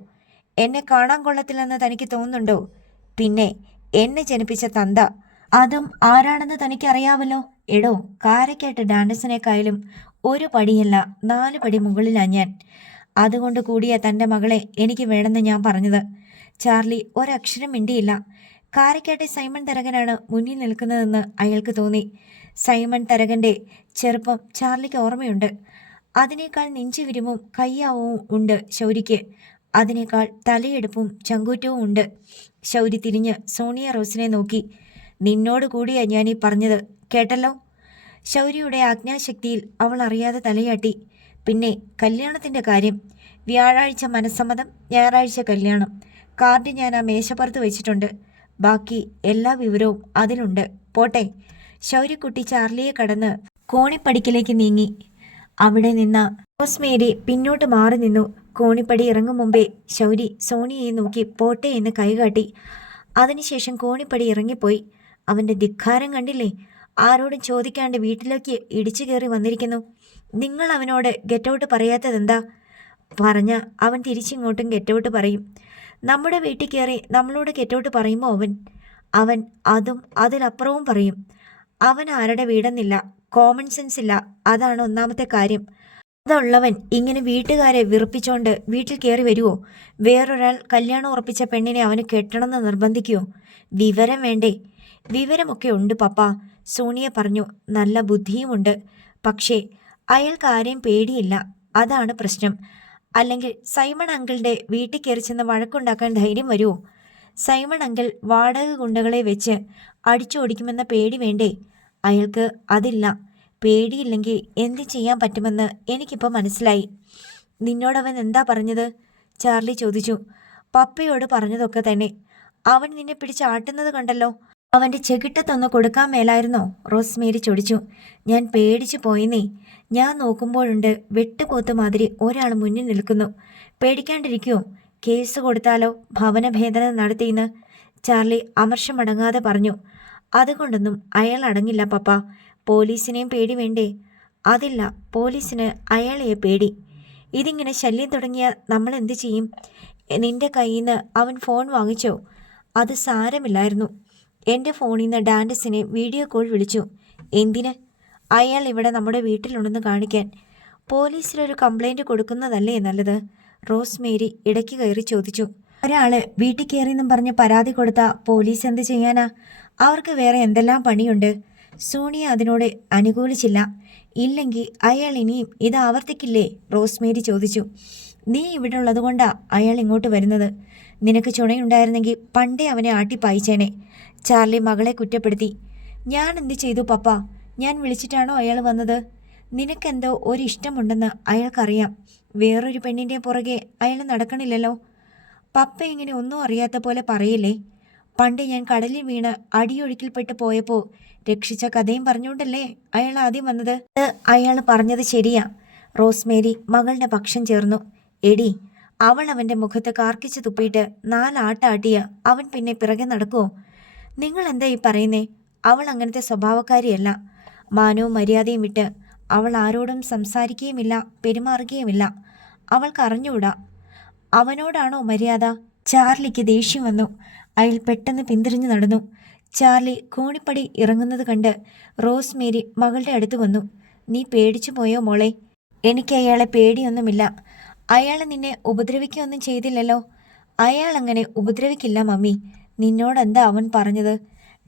എന്നെ കാണാൻ കൊള്ളത്തില്ലെന്ന് തനിക്ക് തോന്നുന്നുണ്ടോ? പിന്നെ എന്നെ ജനിപ്പിച്ച തന്ത, അതും ആരാണെന്ന് തനിക്കറിയാവല്ലോ. എടോ, കാരക്കാട്ട് ഡാൻഡസിനേക്കായാലും ഒരു പടിയല്ല 4 പടി മുകളിലാ ഞാൻ. അതുകൊണ്ട് കൂടിയ തൻ്റെ മകളെ എനിക്ക് വേണമെന്ന് ഞാൻ പറഞ്ഞത്. ചാർലി ഒരക്ഷരം മിണ്ടിയില്ല. കാരക്കാട്ടെ സൈമൺ തരകനാണ് മുന്നിൽ നിൽക്കുന്നതെന്ന് അയാൾക്ക് തോന്നി. സൈമൺ തരകൻ്റെ ചെറുപ്പം ചാർലിക്ക് ഓർമ്മയുണ്ട്. അതിനേക്കാൾ നെഞ്ചുവിരിവും കയ്യാവും ഉണ്ട് ശൗരിക്ക്. അതിനേക്കാൾ തലയെടുപ്പും ചങ്കൂറ്റവും ഉണ്ട്. ശൗരി തിരിഞ്ഞ് സോണിയ റോസിനെ നോക്കി. നിന്നോട് കൂടിയാ ഞാൻ ഈ പറഞ്ഞത്, കേട്ടല്ലോ? ശൗര്യയുടെ ആജ്ഞാശക്തിയിൽ അവൾ അറിയാതെ തലയാട്ടി. പിന്നെ കല്യാണത്തിൻ്റെ കാര്യം. വ്യാഴാഴ്ച മനസ്സമ്മതം, ഞായറാഴ്ച കല്യാണം. കാർഡ് ഞാൻ ആ മേശപ്പുറത്ത് വെച്ചിട്ടുണ്ട്. ബാക്കി എല്ലാ വിവരവും അതിലുണ്ട്. പോട്ടെ. ശൗര്യക്കുട്ടി ചാർലിയെ കടന്ന് കോണിപ്പടിക്കിലേക്ക് നീങ്ങി. അവിടെ നിന്ന് റോസ്മേരി പിന്നോട്ട് മാറി നിന്നു. കോണിപ്പടി ഇറങ്ങും മുമ്പേ ശൗരി സോണിയെ നോക്കി പോട്ടെ എന്ന് കൈകാട്ടി. അതിനുശേഷം കോണിപ്പടി ഇറങ്ങിപ്പോയി. അവൻ്റെ ധിക്കാരം കണ്ടില്ലേ? ആരോടും ചോദിക്കാണ്ട് വീട്ടിലേക്ക് ഇടിച്ചു കയറി വന്നിരിക്കുന്നു. നിങ്ങൾ അവനോട് ഗെറ്റൗട്ട് പറയാത്തതെന്താ? പറഞ്ഞ അവൻ തിരിച്ചിങ്ങോട്ടും ഗെറ്റൗട്ട് പറയും. നമ്മുടെ വീട്ടിൽ കയറി നമ്മളോട് ഗെറ്റൗട്ട് പറയുമോ അവൻ അതും അതിലപ്പുറവും പറയും. അവൻ ആരുടെ വീടെന്നില്ല, കോമൺ സെൻസ് ഇല്ല. അതാണ് ഒന്നാമത്തെ കാര്യം. അതുള്ളവൻ ഇങ്ങനെ വീട്ടുകാരെ വിറപ്പിച്ചോണ്ട് വീട്ടിൽ കയറി വരുമോ? വേറൊരാൾ കല്യാണം ഉറപ്പിച്ച പെണ്ണിനെ അവന് കെട്ടണമെന്ന് നിർബന്ധിക്കുമോ? വിവരം വേണ്ടേ? വിവരമൊക്കെ ഉണ്ട് പപ്പ, സോണിയ പറഞ്ഞു. നല്ല ബുദ്ധിയുമുണ്ട്. പക്ഷേ അയാൾക്ക് ആരെയും പേടിയില്ല. അതാണ് പ്രശ്നം. അല്ലെങ്കിൽ സൈമൺ അങ്കിളുടെ വീട്ടിൽ കയറി ചെന്ന് വഴക്കുണ്ടാക്കാൻ ധൈര്യം വരുമോ? സൈമൺ അങ്കിൾ വാടക ഗുണ്ടകളെ വെച്ച് അടിച്ചോടിക്കുമെന്ന പേടി വേണ്ടേ? അയാൾക്ക് അതില്ല. പേടിയില്ലെങ്കിൽ എന്ത് ചെയ്യാൻ പറ്റുമെന്ന് എനിക്കിപ്പോൾ മനസ്സിലായി. നിന്നോടവൻ എന്താ പറഞ്ഞത്? ചാർലി ചോദിച്ചു. പപ്പയോട് പറഞ്ഞതൊക്കെ തന്നെ. അവൻ നിന്നെ പിടിച്ചാട്ടുന്നത് കണ്ടല്ലോ. അവൻ്റെ ചെകിട്ടത്തൊന്ന് കൊടുക്കാൻ മേലായിരുന്നോ? റോസ്മേരി ചൊടിച്ചു. ഞാൻ പേടിച്ചു പോയെന്നേ. ഞാൻ നോക്കുമ്പോഴുണ്ട് വെട്ടുപോത്ത് മാതിരി ഒരാൾ മുന്നിൽ നിൽക്കുന്നു. പേടിക്കാണ്ടിരിക്കുമോ? കേസ് കൊടുത്താലോ? ഭവനഭേദനം നടത്തിയെന്ന് ചാർലി അമർഷമടങ്ങാതെ പറഞ്ഞു. അതുകൊണ്ടൊന്നും അയാൾ അടങ്ങില്ല പപ്പ. പോലീസിനെയും പേടി വേണ്ടേ? അതില്ല, പോലീസിന് അയാളെയെ പേടി. ഇതിങ്ങനെ ശല്യം തുടങ്ങിയ നമ്മൾ എന്ത് ചെയ്യും? നിന്റെ കയ്യിൽ നിന്ന് അവൻ ഫോൺ വാങ്ങിച്ചോ? അത് സാരമില്ലായിരുന്നു. എൻ്റെ ഫോണിൽ നിന്ന് ഡാൻഡസിനെ വീഡിയോ കോൾ വിളിച്ചു. എന്തിന്? അയാൾ ഇവിടെ നമ്മുടെ വീട്ടിലുണ്ടെന്ന് കാണിക്കാൻ. പോലീസിലൊരു കംപ്ലൈൻറ്റ് കൊടുക്കുന്നതല്ലേ നല്ലത്? റോസ്മേരി ഇടയ്ക്ക് കയറി ചോദിച്ചു. ഒരാൾ വീട്ടിൽ കയറിയെന്നും പറഞ്ഞ് പരാതി കൊടുത്താൽ പോലീസ് എന്ത് ചെയ്യാനാ? അവർക്ക് വേറെ എന്തെല്ലാം പണിയുണ്ട്. സോണിയ അതിനോട് അനുകൂലിച്ചില്ല. ഇല്ലെങ്കിൽ അയാൾ ഇനിയും ഇത് ആവർത്തിക്കില്ലേ? റോസ്മേരി ചോദിച്ചു. നീ ഇവിടെ ഉള്ളതുകൊണ്ടാ അയാൾ ഇങ്ങോട്ട് വരുന്നത്. നിനക്ക് ചുണയുണ്ടായിരുന്നെങ്കിൽ പണ്ടേ അവനെ ആട്ടിപ്പായിച്ചേനെ. ചാർലി മകളെ കുറ്റപ്പെടുത്തി. ഞാൻ എന്ത് ചെയ്തു പപ്പ? ഞാൻ വിളിച്ചിട്ടാണോ അയാൾ വന്നത്? നിനക്കെന്തോ ഒരിഷ്ടമുണ്ടെന്ന് അയാൾക്കറിയാം. വേറൊരു പെണ്ണിൻ്റെ പുറകെ അയാൾ നടക്കണില്ലല്ലോ. പപ്പ ഇങ്ങനെ ഒന്നും അറിയാത്ത പോലെ പറയില്ലേ. പണ്ട് ഞാൻ കടലിൽ വീണ് അടിയൊഴുക്കിൽപ്പെട്ട് പോയപ്പോൾ രക്ഷിച്ച കഥയും പറഞ്ഞുകൊണ്ടല്ലേ അയാൾ ആദ്യം വന്നത്. അയാൾ പറഞ്ഞത് ശരിയാ. റോസ്മേരി മകളുടെ പക്ഷം ചേർന്നു. എടി, അവൾ അവൻ്റെ മുഖത്ത് കാർക്കിച്ച് തുപ്പിയിട്ട് 4 ആട്ടാട്ടിയ അവൻ പിന്നെ പിറകെ നടക്കുമോ? നിങ്ങൾ എന്താ ഈ പറയുന്നേ? അവൾ അങ്ങനത്തെ സ്വഭാവക്കാരിയല്ല. മാനവും മര്യാദയും വിട്ട് അവൾ ആരോടും സംസാരിക്കുകയുമില്ല, പെരുമാറുകയുമില്ല. അവൾക്ക് അറിഞ്ഞുകൂടാ. അവനോടാണോ മര്യാദ? ചാർലിക്ക് ദേഷ്യം വന്നു. അയാൾ പെട്ടെന്ന് പിന്തിരിഞ്ഞു നടന്നു. ചാർലി കോണിപ്പടി ഇറങ്ങുന്നത് കണ്ട് റോസ്മേരി മകളുടെ അടുത്ത് വന്നു. നീ പേടിച്ചു പോയോ മോളെ? എനിക്ക് അയാളെ പേടിയൊന്നുമില്ല. അയാൾ നിന്നെ ഉപദ്രവിക്കുകയൊന്നും ചെയ്തില്ലല്ലോ. അയാൾ അങ്ങനെ ഉപദ്രവിക്കില്ല മമ്മി. നിന്നോടെന്താ അവൻ പറഞ്ഞത്?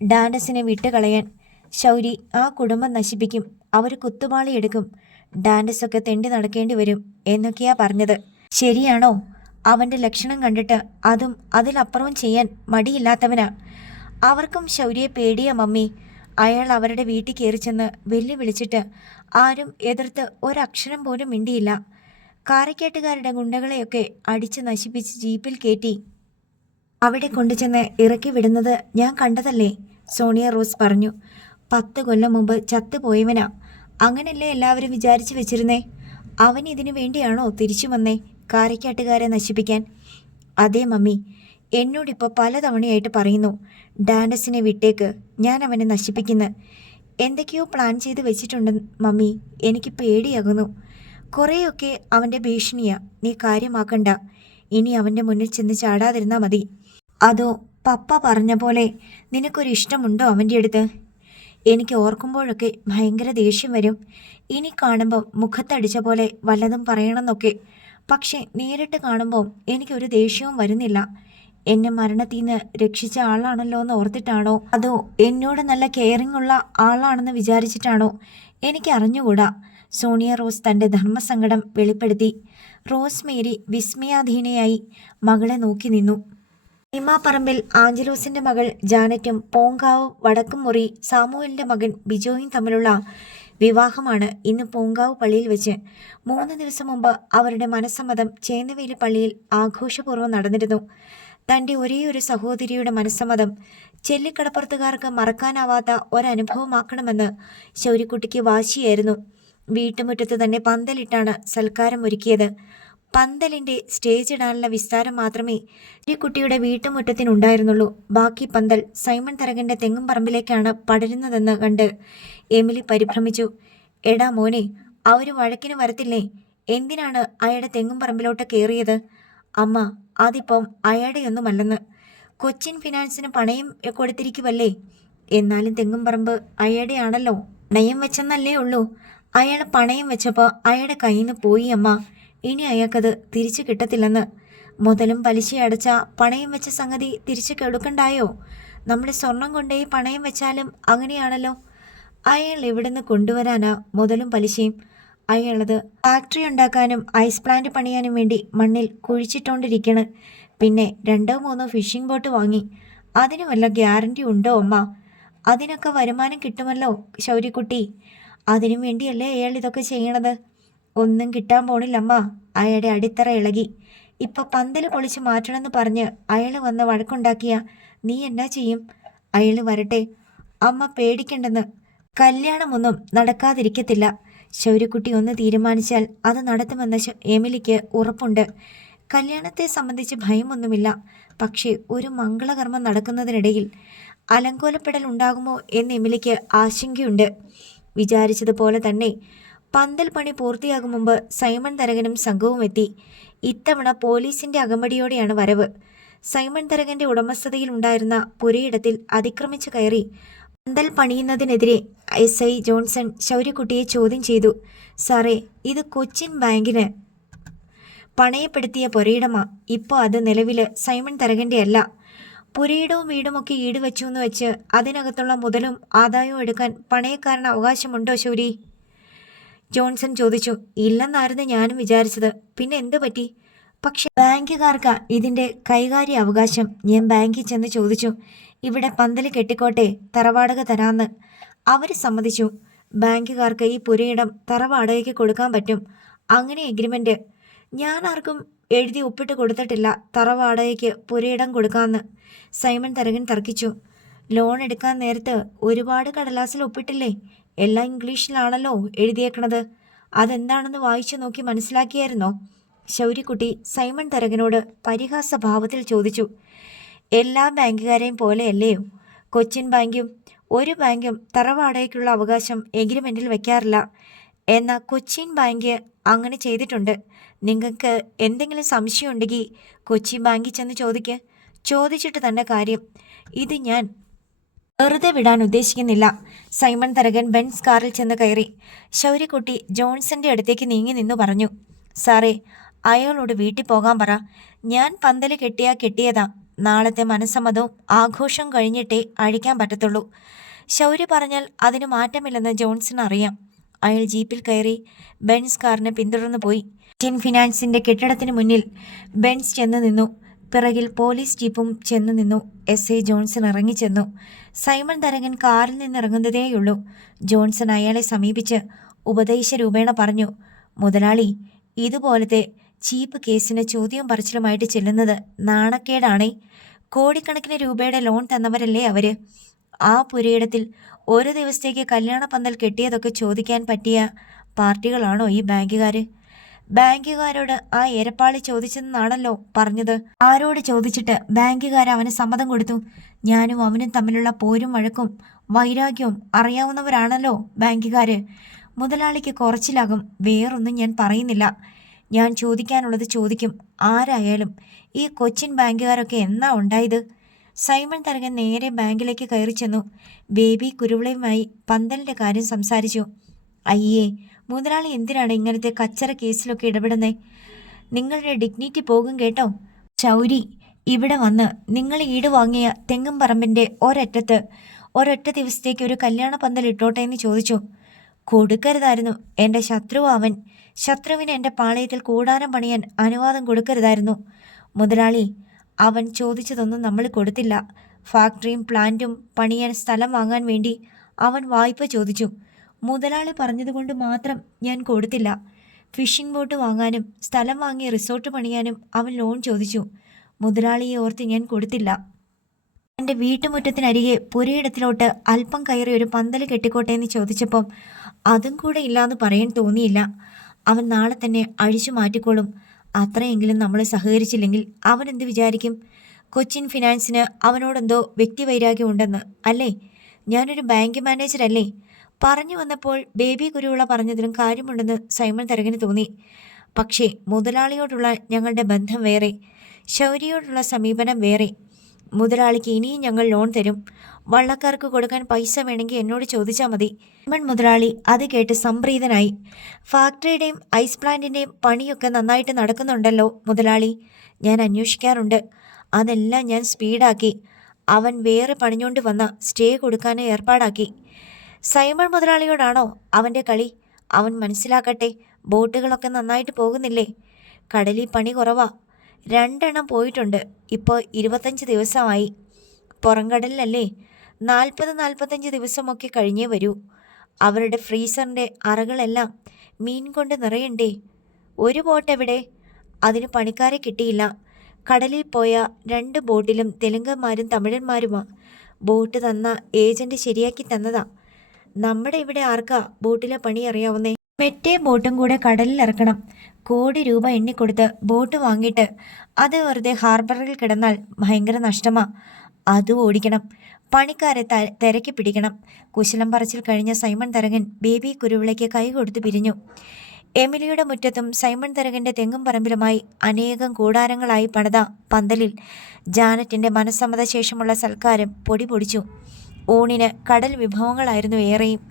ഡാൻഡസിനെ വിട്ടുകളയാൻ. ശൗരി ആ കുടുംബം നശിപ്പിക്കും. അവർ കുത്തുപാളി എടുക്കും. ഡാൻഡസൊക്കെ തെണ്ടി നടക്കേണ്ടി വരും എന്നൊക്കെയാ പറഞ്ഞത്. ശരിയാണോ? അവൻ്റെ ലക്ഷണം കണ്ടിട്ട് അതും അതിലപ്പുറവും ചെയ്യാൻ മടിയില്ലാത്തവനാ. അവർക്കും ശൗര്യയെ പേടിയാ മമ്മി. അയാൾ അവരുടെ വീട്ടിൽ കയറി ചെന്ന് വെല്ലുവിളിച്ചിട്ട് ആരും എതിർത്ത് ഒരക്ഷരം പോലും മിണ്ടിയില്ല. കാരക്കേട്ടുകാരുടെ ഗുണ്ടകളെയൊക്കെ അടിച്ച് നശിപ്പിച്ച് ജീപ്പിൽ കയറ്റി അവിടെ കൊണ്ടുചെന്ന് ഇറക്കി വിടുന്നത് ഞാൻ കണ്ടതല്ലേ? സോണിയ റോസ് പറഞ്ഞു. 10 കൊല്ലം മുമ്പ് ചത്തുപോയവനാ. അങ്ങനല്ലേ എല്ലാവരും വിചാരിച്ചു വെച്ചിരുന്നേ? അവൻ ഇതിനു വേണ്ടിയാണോ തിരിച്ചു വന്നേ, കാരക്കാട്ടുകാരെ നശിപ്പിക്കാൻ? അതേ മമ്മി, എന്നോടിപ്പോൾ പലതവണയായിട്ട് പറയുന്നു, ഡാൻഡസിനെ വിട്ടേക്ക്, ഞാൻ അവനെ നശിപ്പിക്കുന്നു. എന്തൊക്കെയോ പ്ലാൻ ചെയ്ത് വെച്ചിട്ടുണ്ട് മമ്മി. എനിക്ക് പേടിയാകുന്നു. കുറേയൊക്കെ അവൻ്റെ ഭീഷണിയാ. നീ കാര്യമാക്കണ്ട. ഇനി അവൻ്റെ മുന്നിൽ ചെന്ന് ചാടാതിരുന്നാൽ മതി. അതോ പപ്പ പറഞ്ഞ പോലെ നിനക്കൊരു ഇഷ്ടമുണ്ടോ അവൻ്റെ അടുത്ത്? എനിക്ക് ഓർക്കുമ്പോഴൊക്കെ ഭയങ്കര ദേഷ്യം വരും. ഇനി കാണുമ്പോൾ മുഖത്തടിച്ച പോലെ വല്ലതും പറയണമെന്നൊക്കെ. പക്ഷേ നേരിട്ട് കാണുമ്പോൾ എനിക്കൊരു ദേഷ്യവും വരുന്നില്ല. എന്നെ മരണത്തിൽ നിന്ന് രക്ഷിച്ച ആളാണല്ലോ എന്ന് ഓർത്തിട്ടാണോ, അതോ എന്നോട് നല്ല കെയറിംഗ് ഉള്ള ആളാണെന്ന് വിചാരിച്ചിട്ടാണോ? എനിക്ക് അറിഞ്ഞുകൂടാ. സോണിയ റോസ് തൻ്റെ ധർമ്മസങ്കടം വെളിപ്പെടുത്തി. റോസ്മേരി വിസ്മയാധീനയായി മകളെ നോക്കി നിന്നു. നിമാപ്പറമ്പിൽ ആഞ്ചലോസിൻ്റെ മകൾ ജാനറ്റും പൂങ്കാവ് വടക്കുംമുറി സാമുവലിൻ്റെ മകൻ ബിജോയും തമ്മിലുള്ള വിവാഹമാണ് ഇന്ന് പൂങ്കാവ് പള്ളിയിൽ വെച്ച്. 3 ദിവസം മുമ്പ് അവരുടെ മനസ്സമ്മതം ചേന്നവേലി പള്ളിയിൽ ആഘോഷപൂർവ്വം നടന്നിരുന്നു. തൻ്റെ ഒരേയൊരു സഹോദരിയുടെ മനസ്സമ്മതം ചെല്ലിക്കടപ്പുറത്തുകാർക്ക് മറക്കാനാവാത്ത ഒരനുഭവമാക്കണമെന്ന് ശൗര്യക്കുട്ടിക്ക് വാശിയായിരുന്നു. വീട്ടുമുറ്റത്ത് തന്നെ പന്തലിട്ടാണ് സൽക്കാരം ഒരുക്കിയത്. പന്തലിൻ്റെ സ്റ്റേജ് ഇടാനുള്ള വിസ്താരം മാത്രമേ ശൗര്യക്കുട്ടിയുടെ വീട്ടുമുറ്റത്തിനുണ്ടായിരുന്നുള്ളൂ. ബാക്കി പന്തൽ സൈമൺ തരകൻ്റെ തെങ്ങും പറമ്പിലേക്കാണ് പടരുന്നതെന്ന് കണ്ട് എമിലി പരിഭ്രമിച്ചു. എടാ മോനെ, അവർ വഴക്കിന് വരത്തില്ലേ? എന്തിനാണ് അയാളുടെ തെങ്ങും പറമ്പിലോട്ട് കയറിയത്? അമ്മ, അതിപ്പം അയാളുടെയൊന്നുമല്ലെന്ന്. കൊച്ചിൻ ഫിനാൻസിന് പണയം കൊടുത്തിരിക്കുവല്ലേ. എന്നാലും തെങ്ങും പറമ്പ് അയാളുടെ ആണല്ലോ. പണയം വെച്ചെന്നല്ലേ ഉള്ളൂ. അയാൾ പണയം വെച്ചപ്പോൾ അയാളുടെ കയ്യിൽ നിന്ന് പോയി അമ്മ. ഇനി അയാൾക്കത് തിരിച്ചു കിട്ടത്തില്ലെന്ന്. മുതലും പലിശ അടച്ച പണയം വെച്ച സംഗതി തിരിച്ചു കൊടുക്കണ്ടായോ? നമ്മുടെ സ്വർണം കൊണ്ടേ പണയം വെച്ചാലും അങ്ങനെയാണല്ലോ. അയാൾ എവിടുന്ന് കൊണ്ടുവരാനാ മുതലും പലിശയും? അയാളത് ഫാക്ടറി ഉണ്ടാക്കാനും ഐസ് പ്ലാന്റ് പണിയാനും വേണ്ടി മണ്ണിൽ കുഴിച്ചിട്ടോണ്ടിരിക്കണ്. പിന്നെ 2-3 ഫിഷിംഗ് ബോട്ട് വാങ്ങി. അതിന് വല്ല ഗ്യാരണ്ടി ഉണ്ടോ അമ്മ? അതിനൊക്കെ വരുമാനം കിട്ടുമല്ലോ ശൗര്യക്കുട്ടി. അതിനു വേണ്ടിയല്ലേ അയാൾ ഇതൊക്കെ ചെയ്യണത്? ഒന്നും കിട്ടാൻ പോണില്ലമ്മ. അയാളുടെ അടിത്തറ ഇളകി. ഇപ്പം പന്തൽ പൊളിച്ച് മാറ്റണമെന്ന് പറഞ്ഞ് അയാൾ വന്ന് വഴക്കുണ്ടാക്കിയ നീ എന്നാ ചെയ്യും? അയാൾ വരട്ടെ, അമ്മ പേടിക്കണ്ടെന്ന്. കല്യാണമൊന്നും നടക്കാതിരിക്കത്തില്ല. ശൗര്യക്കുട്ടി ഒന്ന് തീരുമാനിച്ചാൽ അത് നടത്തുമെന്ന് എമിലിക്ക് ഉറപ്പുണ്ട്. കല്യാണത്തെ സംബന്ധിച്ച് ഭയമൊന്നുമില്ല. പക്ഷേ ഒരു മംഗളകർമ്മം നടക്കുന്നതിനിടയിൽ അലങ്കോലപ്പെടൽ ഉണ്ടാകുമോ എന്ന് എമിലിക്ക് ആശങ്കയുണ്ട്. വിചാരിച്ചതുപോലെ തന്നെ പന്തൽ പണി പൂർത്തിയാകും മുമ്പ് സൈമൺ തരകനും സംഘവും എത്തി. ഇത്തവണ പോലീസിൻ്റെ അകമ്പടിയോടെയാണ് വരവ്. സൈമൺ തരകന്റെ ഉടമസ്ഥതയിൽ ഉണ്ടായിരുന്ന പുരയിടത്തിൽ അതിക്രമിച്ചു കയറി പന്തൽ പണിയുന്നതിനെതിരെ SI ജോൺസൺ ശൗര്യക്കുട്ടിയെ ചോദ്യം ചെയ്തു. സാറേ, ഇത് കൊച്ചിൻ ബാങ്കിന് പണയപ്പെടുത്തിയ പുരയിടമാ. ഇപ്പോൾ അത് നിലവിൽ സൈമൺ തരകന്റെ അല്ല. പുരയിടവും വീടുമൊക്കെ ഈടുവെച്ചു എന്ന് വെച്ച് അതിനകത്തുള്ള മുതലും ആദായവും എടുക്കാൻ പണയക്കാരന് അവകാശമുണ്ടോ ശൗരി? ജോൺസൺ ചോദിച്ചു. ഇല്ലെന്നായിരുന്നു ഞാനും വിചാരിച്ചത്. പിന്നെ എന്തു പറ്റി? പക്ഷെ ബാങ്കുകാർക്ക് ഇതിൻ്റെ കൈകാര്യ അവകാശം. ഞാൻ ബാങ്കിൽ ചെന്ന് ചോദിച്ചു, ഇവിടെ പന്തൽ കെട്ടിക്കോട്ടെ, തറവാടക തരാമെന്ന്. അവർ സമ്മതിച്ചു. ബാങ്കുകാർക്ക് ഈ പുരയിടം തറവാടകയ്ക്ക് കൊടുക്കാൻ പറ്റും. അങ്ങനെ എഗ്രിമെൻ്റ്. ഞാൻ ആർക്കും എഴുതി ഒപ്പിട്ട് കൊടുത്തിട്ടില്ല തറവാടകയ്ക്ക് പുരയിടം കൊടുക്കാമെന്ന്. സൈമൺ തരകൻ തർക്കിച്ചു. ലോൺ എടുക്കാൻ നേരത്ത് ഒരുപാട് കടലാസിൽ ഒപ്പിട്ടില്ലേ? എല്ലാം ഇംഗ്ലീഷിലാണല്ലോ എഴുതിയേക്കണത്. അതെന്താണെന്ന് വായിച്ചു നോക്കി മനസ്സിലാക്കിയായിരുന്നോ? ശൗര്യക്കുട്ടി സൈമൺ തരകനോട് പരിഹാസഭാവത്തിൽ ചോദിച്ചു. എല്ലാ ബാങ്കുകാരെയും പോലെയല്ലേ കൊച്ചിൻ ബാങ്കും? ഒരു ബാങ്കും തറവാടകയ്ക്കുള്ള അവകാശം എഗ്രിമെൻറ്റിൽ വയ്ക്കാറില്ല. എന്നാൽ കൊച്ചിൻ ബാങ്ക് അങ്ങനെ ചെയ്തിട്ടുണ്ട്. നിങ്ങൾക്ക് എന്തെങ്കിലും സംശയമുണ്ടെങ്കിൽ കൊച്ചി ബാങ്കിൽ ചെന്ന് ചോദിച്ചിട്ട് തന്നെ കാര്യം. ഇത് ഞാൻ വെറുതെ വിടാൻ ഉദ്ദേശിക്കുന്നില്ല. സൈമൺ തരകൻ ബെൻസ് കാറിൽ ചെന്ന് കയറി. ശൗര്യക്കുട്ടി ജോൺസന്റെ അടുത്തേക്ക് നീങ്ങി നിന്നു പറഞ്ഞു. സാറേ, അയാളോട് വീട്ടിൽ പോകാൻ പറ. ഞാൻ പന്തൽ കെട്ടിയതാ. നാളത്തെ മനസ്സമ്മതവും ആഘോഷം കഴിഞ്ഞിട്ടേ അഴിക്കാൻ പറ്റത്തുള്ളൂ. ശൗര്യ പറഞ്ഞാൽ അതിന് മാറ്റമില്ലെന്ന് ജോൺസൺ അറിയാം. അയാൾ ജീപ്പിൽ കയറി ബെൻസ് കാറിനെ പിന്തുടർന്നു പോയി. കൊച്ചിൻ ഫിനാൻസിന്റെ കെട്ടിടത്തിന് മുന്നിൽ ബെൻസ് ചെന്ന് നിന്നു. പിറകിൽ പോലീസ് ജീപ്പും ചെന്നു നിന്നു. SI ജോൺസൺ ഇറങ്ങിച്ചെന്നു. സൈമൺ തരകൻ കാറിൽ നിന്നിറങ്ങുന്നതേയുള്ളൂ. ജോൺസൺ അയാളെ സമീപിച്ച് ഉപദേശ രൂപേണ പറഞ്ഞു. മുതലാളി, ഇതുപോലത്തെ ചീപ്പ് കേസിന് ചോദ്യവും പറച്ചിലുമായിട്ട് ചെല്ലുന്നത് നാണക്കേടാണേ. കോടിക്കണക്കിന് രൂപയുടെ ലോൺ തന്നവരല്ലേ അവര്. ആ പുരയിടത്തിൽ ഒരു ദിവസത്തേക്ക് കല്യാണ പന്തൽ കെട്ടിയതൊക്കെ ചോദിക്കാൻ പറ്റിയ പാർട്ടികളാണോ ഈ ബാങ്കുകാർ? ബാങ്കുകാരോട് ആ എരപ്പാളി ചോദിച്ചെന്നാണല്ലോ പറഞ്ഞത്. ആരോട് ചോദിച്ചിട്ട് ബാങ്കുകാർ അവന് സമ്മതം കൊടുത്തു? ഞാനും അവനും തമ്മിലുള്ള പോരും വഴക്കും വൈരാഗ്യവും അറിയാവുന്നവരാണല്ലോ ബാങ്കുകാർ. മുതലാളിക്ക് കുറച്ചിലാകും, വേറൊന്നും ഞാൻ പറയുന്നില്ല. ഞാൻ ചോദിക്കാനുള്ളത് ചോദിക്കും, ആരായാലും. ഈ കൊച്ചിൻ ബാങ്കുകാരൊക്കെ എന്നാ ഉണ്ടായത്? സൈമൺ തരകൻ നേരെ ബാങ്കിലേക്ക് കയറി ചെന്നു. ബേബി കുരുവിളയുമായി പന്തലിൻ്റെ കാര്യം സംസാരിച്ചു. അയ്യേ, മുതലാളി എന്തിനാണ് ഇങ്ങനത്തെ കച്ചറ കേസിലൊക്കെ ഇടപെടുന്നേ? നിങ്ങളുടെ ഡിഗ്നിറ്റി പോകും കേട്ടോ. ചൗരി, ഇവിടെ വന്ന് നിങ്ങൾ ഈട് വാങ്ങിയ തെങ്ങും പറമ്പിൻ്റെ ഒരൊറ്റ ദിവസത്തേക്ക് ഒരു കല്യാണ പന്തൽ ഇട്ടോട്ടെ എന്ന് ചോദിച്ചു. കൊടുക്കരുതായിരുന്നു. എൻ്റെ ശത്രുവാ അവൻ. ശത്രുവിന് എൻ്റെ പാളയത്തിൽ കൂടാരം പണിയാൻ അനുവാദം കൊടുക്കരുതായിരുന്നു. മുതലാളി, അവൻ ചോദിച്ചതൊന്നും നമ്മൾ കൊടുത്തില്ല. ഫാക്ടറിയും പ്ലാന്റും പണിയാൻ സ്ഥലം വാങ്ങാൻ വേണ്ടി അവൻ വായ്പ ചോദിച്ചു. മുതലാളി പറഞ്ഞതുകൊണ്ട് മാത്രം ഞാൻ കൊടുത്തില്ല. ഫിഷിംഗ് ബോട്ട് വാങ്ങാനും സ്ഥലം വാങ്ങി റിസോർട്ട് പണിയാനും അവൻ ലോൺ ചോദിച്ചു. മുതലാളിയെ ഓർത്ത് ഞാൻ കൊടുത്തില്ല. എൻ്റെ വീട്ടുമുറ്റത്തിനരികെ പുരയിടത്തിലോട്ട് അല്പം കയറി ഒരു പന്തൽ കെട്ടിക്കോട്ടെ എന്ന് ചോദിച്ചപ്പം അതും കൂടെ ഇല്ലാന്ന് പറയാൻ തോന്നിയില്ല. അവൻ നാളെ തന്നെ അഴിച്ചു മാറ്റിക്കോളും. അത്രയെങ്കിലും നമ്മൾ സഹകരിച്ചില്ലെങ്കിൽ അവൻ എന്ത് വിചാരിക്കും? കൊച്ചിൻ ഫിനാൻസിന് അവനോടെന്തോ വ്യക്തിവൈരാഗ്യം ഉണ്ടെന്ന് അല്ലേ? ഞാനൊരു ബാങ്ക് മാനേജരല്ലേ? പറഞ്ഞു വന്നപ്പോൾ ബേബി കുരുവിള പറഞ്ഞതിലും കാര്യമുണ്ടെന്ന് സൈമൺ തരകന് തോന്നി. പക്ഷേ മുതലാളിയോടുള്ള ഞങ്ങളുടെ ബന്ധം വേറെ, ശൗര്യയോടുള്ള സമീപനം വേറെ. മുതലാളിക്ക് ഇനിയും ഞങ്ങൾ ലോൺ തരും. വള്ളക്കാർക്ക് കൊടുക്കാൻ പൈസ വേണമെങ്കിൽ എന്നോട് ചോദിച്ചാൽ മതി. സൈമൺ മുതലാളി അത് കേട്ട് സംപ്രീതനായി. ഫാക്ടറിയുടെയും ഐസ് പ്ലാന്റിൻ്റെയും പണിയൊക്കെ നന്നായിട്ട് നടക്കുന്നുണ്ടല്ലോ മുതലാളി. ഞാൻ അന്വേഷിക്കാറുണ്ട്. അതെല്ലാം ഞാൻ സ്പീഡാക്കി. അവൻ വേറെ പണിഞ്ഞുകൊണ്ട് വന്ന സ്റ്റേ കൊടുക്കാൻ ഏർപ്പാടാക്കി. സൈമൺ മുതലാളിയോടാണോ അവൻ്റെ കളി? അവൻ മനസ്സിലാക്കട്ടെ. ബോട്ടുകളൊക്കെ നന്നായിട്ട് പോകുന്നില്ലേ? കടലിൽ പണി കുറവാ. 2 എണ്ണം പോയിട്ടുണ്ട്. ഇപ്പോൾ 25 ദിവസമായി. പുറംകടലിലല്ലേ, 40-45 ദിവസമൊക്കെ കഴിഞ്ഞേ വരൂ. അവരുടെ ഫ്രീസറിൻ്റെ അറകളെല്ലാം മീൻ കൊണ്ട് നിറയണ്ടേ? ഒരു ബോട്ട് എവിടെ? അതിന് പണിക്കാരെ കിട്ടിയില്ല. കടലിൽ പോയ 2 ബോട്ടിലും തെലുങ്കന്മാരും തമിഴന്മാരുമാ. ബോട്ട് തന്ന ഏജൻറ്റ് ശരിയാക്കി തന്നതാ. നമ്മുടെ ഇവിടെ ആർക്കാ ബോട്ടിലെ പണി അറിയാവുന്നേ? മറ്റേ ബോട്ടും കൂടെ കടലിലിറക്കണം. കോടി രൂപ എണ്ണിക്കൊടുത്ത് ബോട്ട് വാങ്ങിയിട്ട് അത് വെറുതെ ഹാർബറിൽ കിടന്നാൽ ഭയങ്കര നഷ്ടമാ. അതും ഓടിക്കണം. പണിക്കാരെ തിരക്കി പിടിക്കണം. കുശലം പറച്ചിൽ കഴിഞ്ഞ സൈമൺ തരകൻ ബേബി കുരുവിളയ്ക്ക് കൈ കൊടുത്ത് പിരിഞ്ഞു. എമിലിയുടെ മുറ്റത്തും സൈമൺ തരകന്റെ തെങ്ങും പറമ്പിലുമായി അനേകം കൂടാരങ്ങളായി പണിത പന്തലിൽ ജാനറ്റിന്റെ മനസ്സമ്മതശേഷമുള്ള സൽക്കാരം പൊടി പൊടിച്ചു. ഊണിന് കടൽ വിഭവങ്ങളായിരുന്നു ഏറെയും.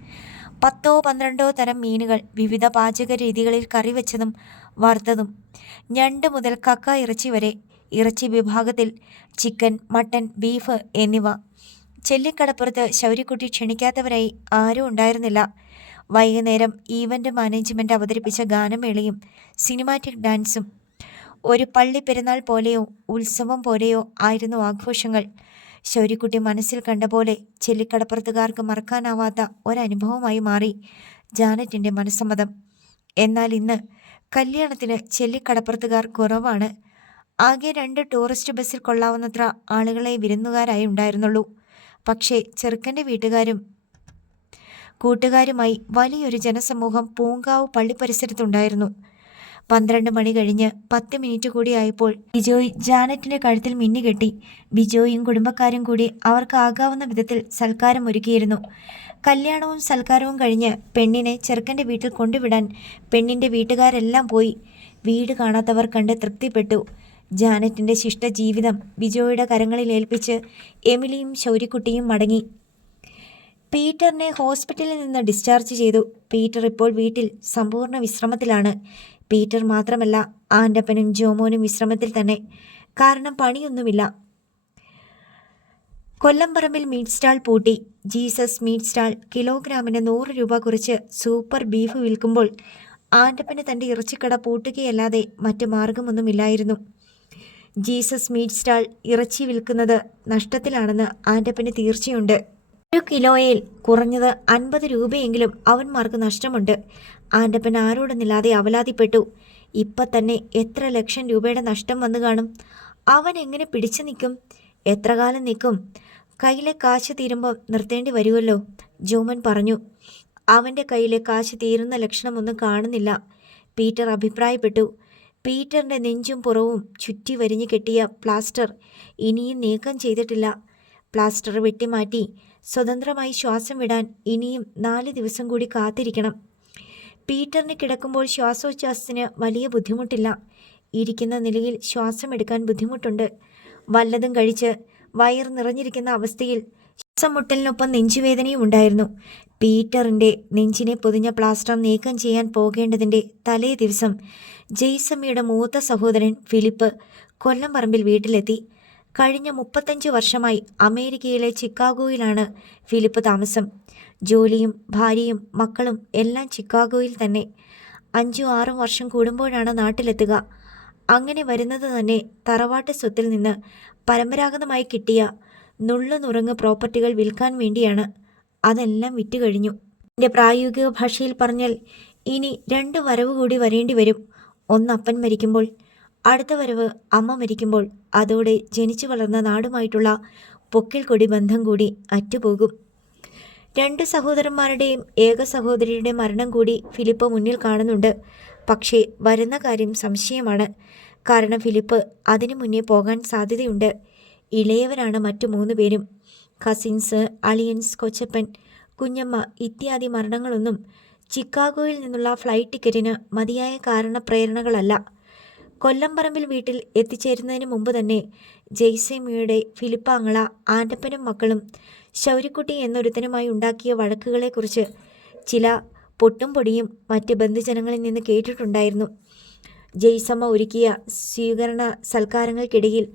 10-12 തരം മീനുകൾ, വിവിധ പാചക രീതികളിൽ കറി വെച്ചതും വറുത്തതും, ഞണ്ട് മുതൽ കക്ക ഇറച്ചി വരെ. ഇറച്ചി വിഭാഗത്തിൽ ചിക്കൻ, മട്ടൻ, ബീഫ് എന്നിവ. ചെല്ലിക്കടപ്പുറത്ത് ശൗര്യക്കുട്ടി ക്ഷണിക്കാത്തവരായി ആരും ഉണ്ടായിരുന്നില്ല. വൈകുന്നേരം ഈവന്റ് മാനേജ്മെന്റ് അവതരിപ്പിച്ച ഗാനമേളയും സിനിമാറ്റിക് ഡാൻസും. ഒരു പള്ളി പെരുന്നാൾ പോലെയോ ഉത്സവം പോലെയോ ആയിരുന്നു ആഘോഷങ്ങൾ. ശൗര്യക്കുട്ടി മനസ്സിൽ കണ്ട പോലെ ചെല്ലിക്കടപ്പുറത്തുകാർക്ക് മറക്കാനാവാത്ത ഒരനുഭവമായി മാറി ജാനറ്റിന്റെ മനസ്സമ്മതം. എന്നാൽ ഇന്ന് കല്യാണത്തിന് ചെല്ലിക്കടപ്പുറത്തുകാർ കുറവാണ്. ആകെ 2 ടൂറിസ്റ്റ് ബസ്സിൽ കൊള്ളാവുന്നത്ര ആളുകളെ വിരുന്നുകാരായി ഉണ്ടായിരുന്നുള്ളൂ. പക്ഷേ ചെറുക്കൻ്റെ വീട്ടുകാരും കൂട്ടുകാരുമായി വലിയൊരു ജനസമൂഹം പൂങ്കാവ് പള്ളി പരിസരത്തുണ്ടായിരുന്നു. 12 മണി കഴിഞ്ഞ് 10 മിനിറ്റ് കൂടി ആയപ്പോൾ ബിജോയ് ജാനറ്റിന്റെ കഴുത്തിൽ മിന്നുകെട്ടി. ബിജോയും കുടുംബക്കാരും കൂടി അവർക്ക് ആകാവുന്ന വിധത്തിൽ സൽക്കാരം ഒരുക്കിയിരുന്നു. കല്യാണവും സൽക്കാരവും കഴിഞ്ഞ് പെണ്ണിനെ ചെറുക്കൻ്റെ വീട്ടിൽ കൊണ്ടുവിടാൻ പെണ്ണിൻ്റെ വീട്ടുകാരെല്ലാം പോയി. വീട് കാണാത്തവർ കണ്ട് തൃപ്തിപ്പെട്ടു. ജാനറ്റിന്റെ ശിഷ്ട ജീവിതം ബിജോയുടെ കരങ്ങളിൽ ഏൽപ്പിച്ച് എമിലിയും ശൗര്യക്കുട്ടിയും മടങ്ങി. പീറ്ററിനെ ഹോസ്പിറ്റലിൽ നിന്ന് ഡിസ്ചാർജ് ചെയ്തു. പീറ്റർ ഇപ്പോൾ വീട്ടിൽ സമ്പൂർണ്ണ വിശ്രമത്തിലാണ്. പീറ്റർ മാത്രമല്ല, ആൻ്റപ്പനും ജോമോനും വിശ്രമത്തിൽ തന്നെ. കാരണം പണിയൊന്നുമില്ല. കൊല്ലംപറമ്പിൽ മീറ്റ് സ്റ്റാൾ പൂട്ടി. ജീസസ് മീറ്റ് സ്റ്റാൾ കിലോഗ്രാമിന് 100 രൂപ കുറച്ച് സൂപ്പർ ബീഫ് വിൽക്കുമ്പോൾ ആൻ്റപ്പന് തൻ്റെ ഇറച്ചിക്കട പൂട്ടുകയല്ലാതെ മറ്റ് മാർഗമൊന്നുമില്ലായിരുന്നു. ജീസസ് മീറ്റ് സ്റ്റാൾ ഇറച്ചി വിൽക്കുന്നത് നഷ്ടത്തിലാണെന്ന് ആൻ്റപ്പന് തീർച്ചയുണ്ട്. 1 കിലോയിൽ കുറഞ്ഞത് 50 രൂപയെങ്കിലും അവന്മാർക്ക് നഷ്ടമുണ്ട്. ആൻ്റപ്പൻ ആരോടൊന്നില്ലാതെ അവലാതിപ്പെട്ടു. ഇപ്പം തന്നെ എത്ര ലക്ഷം രൂപയുടെ നഷ്ടം വന്നു കാണും. അവൻ എങ്ങനെ പിടിച്ചു നിൽക്കും? എത്ര കാലം നിൽക്കും? കയ്യിലെ കാശ് തീരുമ്പോൾ നിർത്തേണ്ടി വരുമല്ലോ, ജോമൻ പറഞ്ഞു. അവൻ്റെ കയ്യിലെ കാശ് തീരുന്ന ലക്ഷണമൊന്നും കാണുന്നില്ല, പീറ്റർ അഭിപ്രായപ്പെട്ടു. പീറ്ററിൻ്റെ നെഞ്ചും പുറവും ചുറ്റി വരിഞ്ഞു കെട്ടിയ പ്ലാസ്റ്റർ ഇനിയും നീക്കം ചെയ്തിട്ടില്ല. പ്ലാസ്റ്റർ വെട്ടിമാറ്റി സ്വതന്ത്രമായി ശ്വാസം വിടാൻ ഇനിയും 4 ദിവസം കൂടി കാത്തിരിക്കണം. പീറ്ററിന് കിടക്കുമ്പോൾ ശ്വാസോച്ഛ്വാസത്തിന് വലിയ ബുദ്ധിമുട്ടില്ല. ഇരിക്കുന്ന നിലയിൽ ശ്വാസമെടുക്കാൻ ബുദ്ധിമുട്ടുണ്ട്. വല്ലതും കഴിച്ച് വയർ നിറഞ്ഞിരിക്കുന്ന അവസ്ഥയിൽ ശ്വാസം മുട്ടലിനൊപ്പം നെഞ്ചുവേദനയും ഉണ്ടായിരുന്നു. പീറ്ററിൻ്റെ നെഞ്ചിനെ പൊതിഞ്ഞ പ്ലാസ്റ്റർ നീക്കം ചെയ്യാൻ പോകേണ്ടതിൻ്റെ തലേ ദിവസം ജെയ്സമ്മയുടെ മൂത്ത സഹോദരൻ ഫിലിപ്പ് കൊല്ലംപറമ്പിൽ വീട്ടിലെത്തി. കഴിഞ്ഞ 35 വർഷമായി അമേരിക്കയിലെ ചിക്കാഗോയിലാണ് ഫിലിപ്പ് താമസം. ജോലിയും ഭാര്യയും മക്കളും എല്ലാം ചിക്കാഗോയിൽ തന്നെ. 5-6 വർഷം കൂടുമ്പോഴാണ് നാട്ടിലെത്തുക. അങ്ങനെ വരുന്നത് തന്നെ തറവാട്ട് സ്വത്തിൽ നിന്ന് പരമ്പരാഗതമായി കിട്ടിയ നുറുങ്ങ് പ്രോപ്പർട്ടികൾ വിൽക്കാൻ വേണ്ടിയാണ്. അതെല്ലാം വിറ്റുകഴിഞ്ഞു. എൻ്റെ പ്രായോഗിക ഭാഷയിൽ പറഞ്ഞാൽ ഇനി 2 വരവ് കൂടി വരേണ്ടി വരും. ഒന്ന് അപ്പൻ മരിക്കുമ്പോൾ, അടുത്ത വരവ് അമ്മ മരിക്കുമ്പോൾ. അതോടെ ജനിച്ചു വളർന്ന നാടുമായിട്ടുള്ള പൊക്കിൽ കൊടി ബന്ധം കൂടി അറ്റുപോകും. 2 സഹോദരന്മാരുടെയും ഏക സഹോദരിയുടെ മരണം കൂടി ഫിലിപ്പ് മുന്നിൽ കാണുന്നുണ്ട്. പക്ഷേ വരുന്ന കാര്യം സംശയമാണ്. കാരണം ഫിലിപ്പ് അതിനു മുന്നേ പോകാൻ സാധ്യതയുണ്ട്. ഇളയവരാണ് മറ്റു 3 പേരും. കസിൻസ്, അളിയൻസ്, കൊച്ചപ്പൻ, കുഞ്ഞമ്മ ഇത്യാദി മരണങ്ങളൊന്നും ചിക്കാഗോയിൽ നിന്നുള്ള ഫ്ലൈറ്റ് ടിക്കറ്റിന് മതിയായ കാരണപ്രേരണകളല്ല. കൊല്ലംപറമ്പിൽ വീട്ടിൽ എത്തിച്ചേരുന്നതിന് മുമ്പ് തന്നെ ജെയ്സമ്മയുടെ ഫിലിപ്പാങ്ങള ആൻ്റപ്പനും മക്കളും ശൗര്യക്കുട്ടി എന്നൊരുത്തനുമായി ഉണ്ടാക്കിയ വഴക്കുകളെക്കുറിച്ച് ചില പൊട്ടും പൊടിയും മറ്റ് ബന്ധുജനങ്ങളിൽ നിന്ന് കേട്ടിട്ടുണ്ടായിരുന്നു. ജെയ്സമ്മ ഒരുക്കിയ സ്വീകരണ സൽക്കാരങ്ങൾക്കിടയിൽ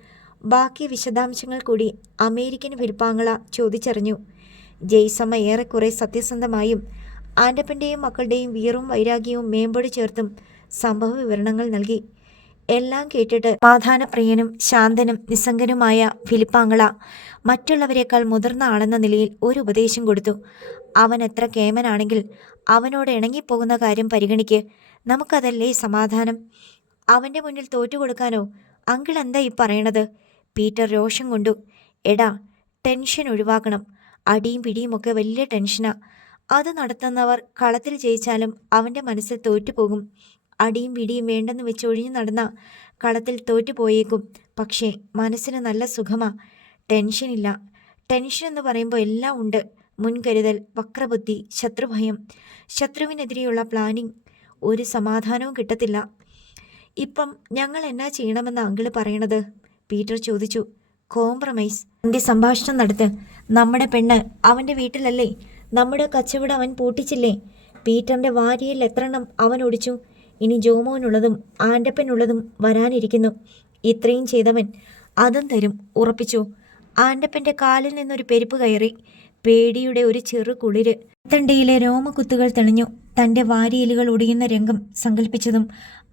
ബാക്കി വിശദാംശങ്ങൾ കൂടി അമേരിക്കൻ ഫിലിപ്പാങ്ങള ചോദിച്ചറിഞ്ഞു. ജെയ്സമ്മ ഏറെക്കുറെ സത്യസന്ധമായും ആൻ്റപ്പൻ്റെയും മക്കളുടെയും വീറും വൈരാഗ്യവും മേമ്പൊടി ചേർത്തും സംഭവ വിവരണങ്ങൾ നൽകി. എല്ലാം കേട്ടിട്ട് സമാധാനപ്രിയനും ശാന്തനും നിസ്സംഗനുമായ ഫിലിപ്പാങ്ങള മറ്റുള്ളവരെക്കാൾ മുതിർന്ന ആളെന്ന നിലയിൽ ഒരു ഉപദേശം കൊടുത്തു. അവൻ എത്ര കേമനാണെങ്കിൽ അവനോട് ഇണങ്ങിപ്പോകുന്ന കാര്യം പരിഗണിക്ക്. നമുക്കതല്ലേ സമാധാനം. അവൻ്റെ മുന്നിൽ തോറ്റുകൊടുക്കാനോ? അങ്കിൾ എന്താ ഈ പറയണത്? പീറ്റർ രോഷം കൊണ്ടു. എടാ, ടെൻഷൻ ഒഴിവാക്കണം. അടിയും പിടിയുമൊക്കെ വലിയ ടെൻഷനാ. അത് നടത്തുന്നവർ കളത്തിൽ ജയിച്ചാലും അവൻ്റെ മനസ്സിൽ തോറ്റുപോകും. അടിയും പിടിയും വേണ്ടെന്ന് വെച്ച് ഒഴിഞ്ഞു നടന്ന കളത്തിൽ തോറ്റുപോയേക്കും. പക്ഷേ മനസ്സിന് നല്ല സുഖമാ. ടെൻഷനില്ല. ടെൻഷൻ എന്ന് പറയുമ്പോൾ എല്ലാം ഉണ്ട്. മുൻകരുതൽ, വക്രബുദ്ധി, ശത്രുഭയം, ശത്രുവിനെതിരെയുള്ള പ്ലാനിങ്. ഒരു സമാധാനവും കിട്ടത്തില്ല. ഇപ്പം ഞങ്ങൾ എന്നാ ചെയ്യണമെന്ന് അങ്കിള് പറയണത്? പീറ്റർ ചോദിച്ചു. കോംപ്രമൈസ്. എൻ്റെ സംഭാഷണം നടത്ത്. നമ്മുടെ പെണ്ണ് അവൻ്റെ വീട്ടിലല്ലേ? നമ്മുടെ കച്ചവടം അവൻ പൂട്ടിച്ചില്ലേ? പീറ്ററിൻ്റെ വാരിയിൽ എത്രണ്ണം അവൻ ഒടിച്ചു? ഇനി ജോമോനുള്ളതും ആൻ്റപ്പനുള്ളതും വരാനിരിക്കുന്നു. ഇത്രയും ചെയ്തവൻ അതും തരും, ഉറപ്പിച്ചു. ആൻ്റപ്പൻ്റെ കാലിൽ നിന്നൊരു പെരുപ്പ് കയറി. പേടിയുടെ ഒരു ചെറു കുളിര്. തണ്ടയിലെ രോമകുത്തുകൾ തെളിഞ്ഞു. തൻ്റെ വാരിയലുകൾ ഒടിയുന്ന രംഗം സങ്കല്പിച്ചതും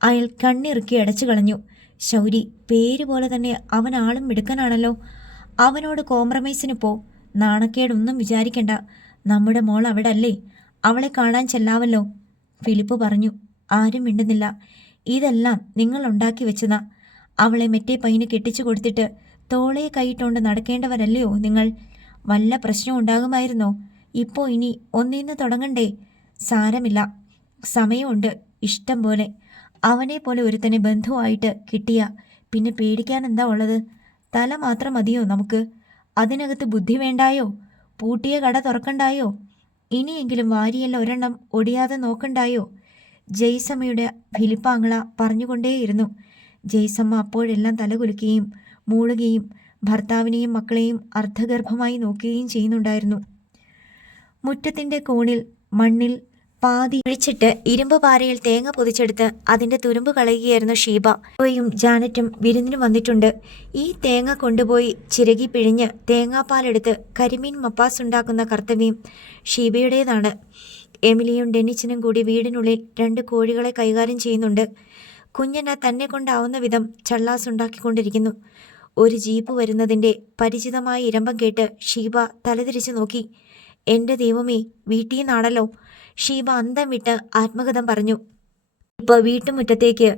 അയാൾ കണ്ണിറുക്കി അടച്ചു കളഞ്ഞു. ശൗരി, പേര് തന്നെ അവൻ ആളും മിടുക്കനാണല്ലോ. അവനോട് കോംപ്രമൈസിന് പോ. നാണക്കേടൊന്നും വിചാരിക്കണ്ട. നമ്മുടെ മോൾ അവിടെ അല്ലേ? അവളെ കാണാൻ ചെല്ലാവല്ലോ. ഫിലിപ്പ് പറഞ്ഞു. ആരും മിണ്ടുന്നില്ല. ഇതെല്ലാം നിങ്ങൾ ഉണ്ടാക്കി വെച്ചതാ. അവളെ മറ്റേ പയ്യന് കെട്ടിച്ചു കൊടുത്തിട്ട് തോളയെ കൈയിട്ടുകൊണ്ട് നടക്കേണ്ടവരല്ലയോ നിങ്ങൾ? വല്ല പ്രശ്നം ഉണ്ടാകുമായിരുന്നോ? ഇപ്പോൾ ഇനി ഒന്നീന്ന് തുടങ്ങണ്ടേ? സാരമില്ല, സമയമുണ്ട് ഇഷ്ടം പോലെ. അവനെ പോലെ ഒരുത്തനെ ബന്ധുവായിട്ട് കിട്ടിയ പിന്നെ പേടിക്കാൻ എന്താ ഉള്ളത്? തല മാത്രം മതിയോ നമുക്ക്? അതിനകത്ത് ബുദ്ധി വേണ്ടായോ? പൂട്ടിയ കട തുറക്കണ്ടായോ? ഇനിയെങ്കിലും വാരിയല്ല ഒരെണ്ണം ഒടിയാതെ നോക്കണ്ടായോ? ജയ്സമ്മയുടെ ഫിലിപ്പാങ്ങള പറഞ്ഞുകൊണ്ടേയിരുന്നു. ജയ്സമ്മ അപ്പോഴെല്ലാം തലകുലുക്കുകയും മൂളുകയും ഭർത്താവിനെയും മക്കളെയും അർദ്ധഗർഭമായി നോക്കുകയും ചെയ്യുന്നുണ്ടായിരുന്നു. മുറ്റത്തിൻ്റെ കോണിൽ മണ്ണിൽ പാതി ഇഴിച്ചിട്ട് ഇരുമ്പ് പാരയിൽ തേങ്ങ പൊതിച്ചെടുത്ത് അതിൻ്റെ തുരുമ്പ് കളയുകയായിരുന്നു ഷീബ. യും ജാനറ്റും വിരുന്നിന് വന്നിട്ടുണ്ട്. ഈ തേങ്ങ കൊണ്ടുപോയി ചിരകി പിഴിഞ്ഞ് തേങ്ങാപ്പാലെടുത്ത് കരിമീൻ മപ്പാസ് ഉണ്ടാക്കുന്ന കർത്തവ്യം ഷീബയുടേതാണ്. എമിലിയും ഡെന്നിച്ചനും കൂടി വീടിനുള്ളിൽ 2 കോഴികളെ കൈകാര്യം ചെയ്യുന്നുണ്ട്. കുഞ്ഞന തന്നെ കൊണ്ടാവുന്ന വിധം ചള്ളാസ് ഉണ്ടാക്കിക്കൊണ്ടിരിക്കുന്നു. ഒരു ജീപ്പ് വരുന്നതിൻ്റെ പരിചിതമായ ഇരമ്പം കേട്ട് ഷീബ തലതിരിച്ചു നോക്കി. എൻ്റെ ദൈവമേ, വീട്ടിൽ നിന്നാണല്ലോ. ഷീബ അന്തം വിട്ട് ആത്മകഥം പറഞ്ഞു. ഇപ്പോൾ വീട്ടുമുറ്റത്തേക്ക്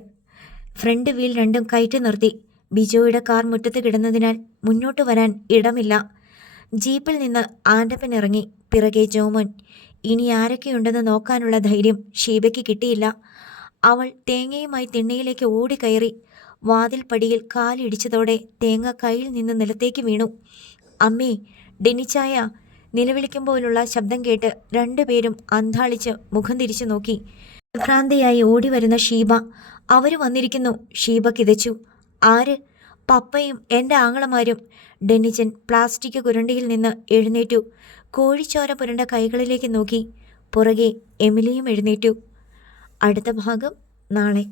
ഫ്രണ്ട് വീൽ രണ്ടും കയറ്റി നിർത്തി. ബിജോയുടെ കാർ മുറ്റത്ത് കിടന്നതിനാൽ മുന്നോട്ട് വരാൻ ഇടമില്ല. ജീപ്പിൽ നിന്ന് ആൻ്റപ്പൻ ഇറങ്ങി. പിറകെ ജോമോൻ. ഇനി ആരൊക്കെയുണ്ടെന്ന് നോക്കാനുള്ള ധൈര്യം ഷീബയ്ക്ക് കിട്ടിയില്ല. അവൾ തേങ്ങയുമായി തിണ്ണയിലേക്ക് ഓടിക്കയറി. വാതിൽ പടിയിൽ കാലിടിച്ചതോടെ തേങ്ങ കയ്യിൽ നിന്ന് നിലത്തേക്ക് വീണു. അമ്മേ, ഡെന്നിച്ചായ! നിലവിളിക്കുമ്പോലുള്ള ശബ്ദം കേട്ട് 2 പേരും അന്താളിച്ച് മുഖം തിരിച്ചു നോക്കി. ഭ്രാന്തയായി ഓടി വരുന്ന ഷീബ. അവര് വന്നിരിക്കുന്നു. ഷീബ കിതച്ചു. ആര്? പപ്പയും എൻ്റെ ആങ്ങളമാരും. ഡെന്നിച്ചൻ പ്ലാസ്റ്റിക് കുരണ്ടിയിൽ നിന്ന് എഴുന്നേറ്റു. കോഴിച്ചോര പുരണ്ട കൈകളിലേക്ക് നോക്കി. പുറകെ എമിലിയും എഴുന്നേറ്റു. അടുത്ത ഭാഗം നാളെ.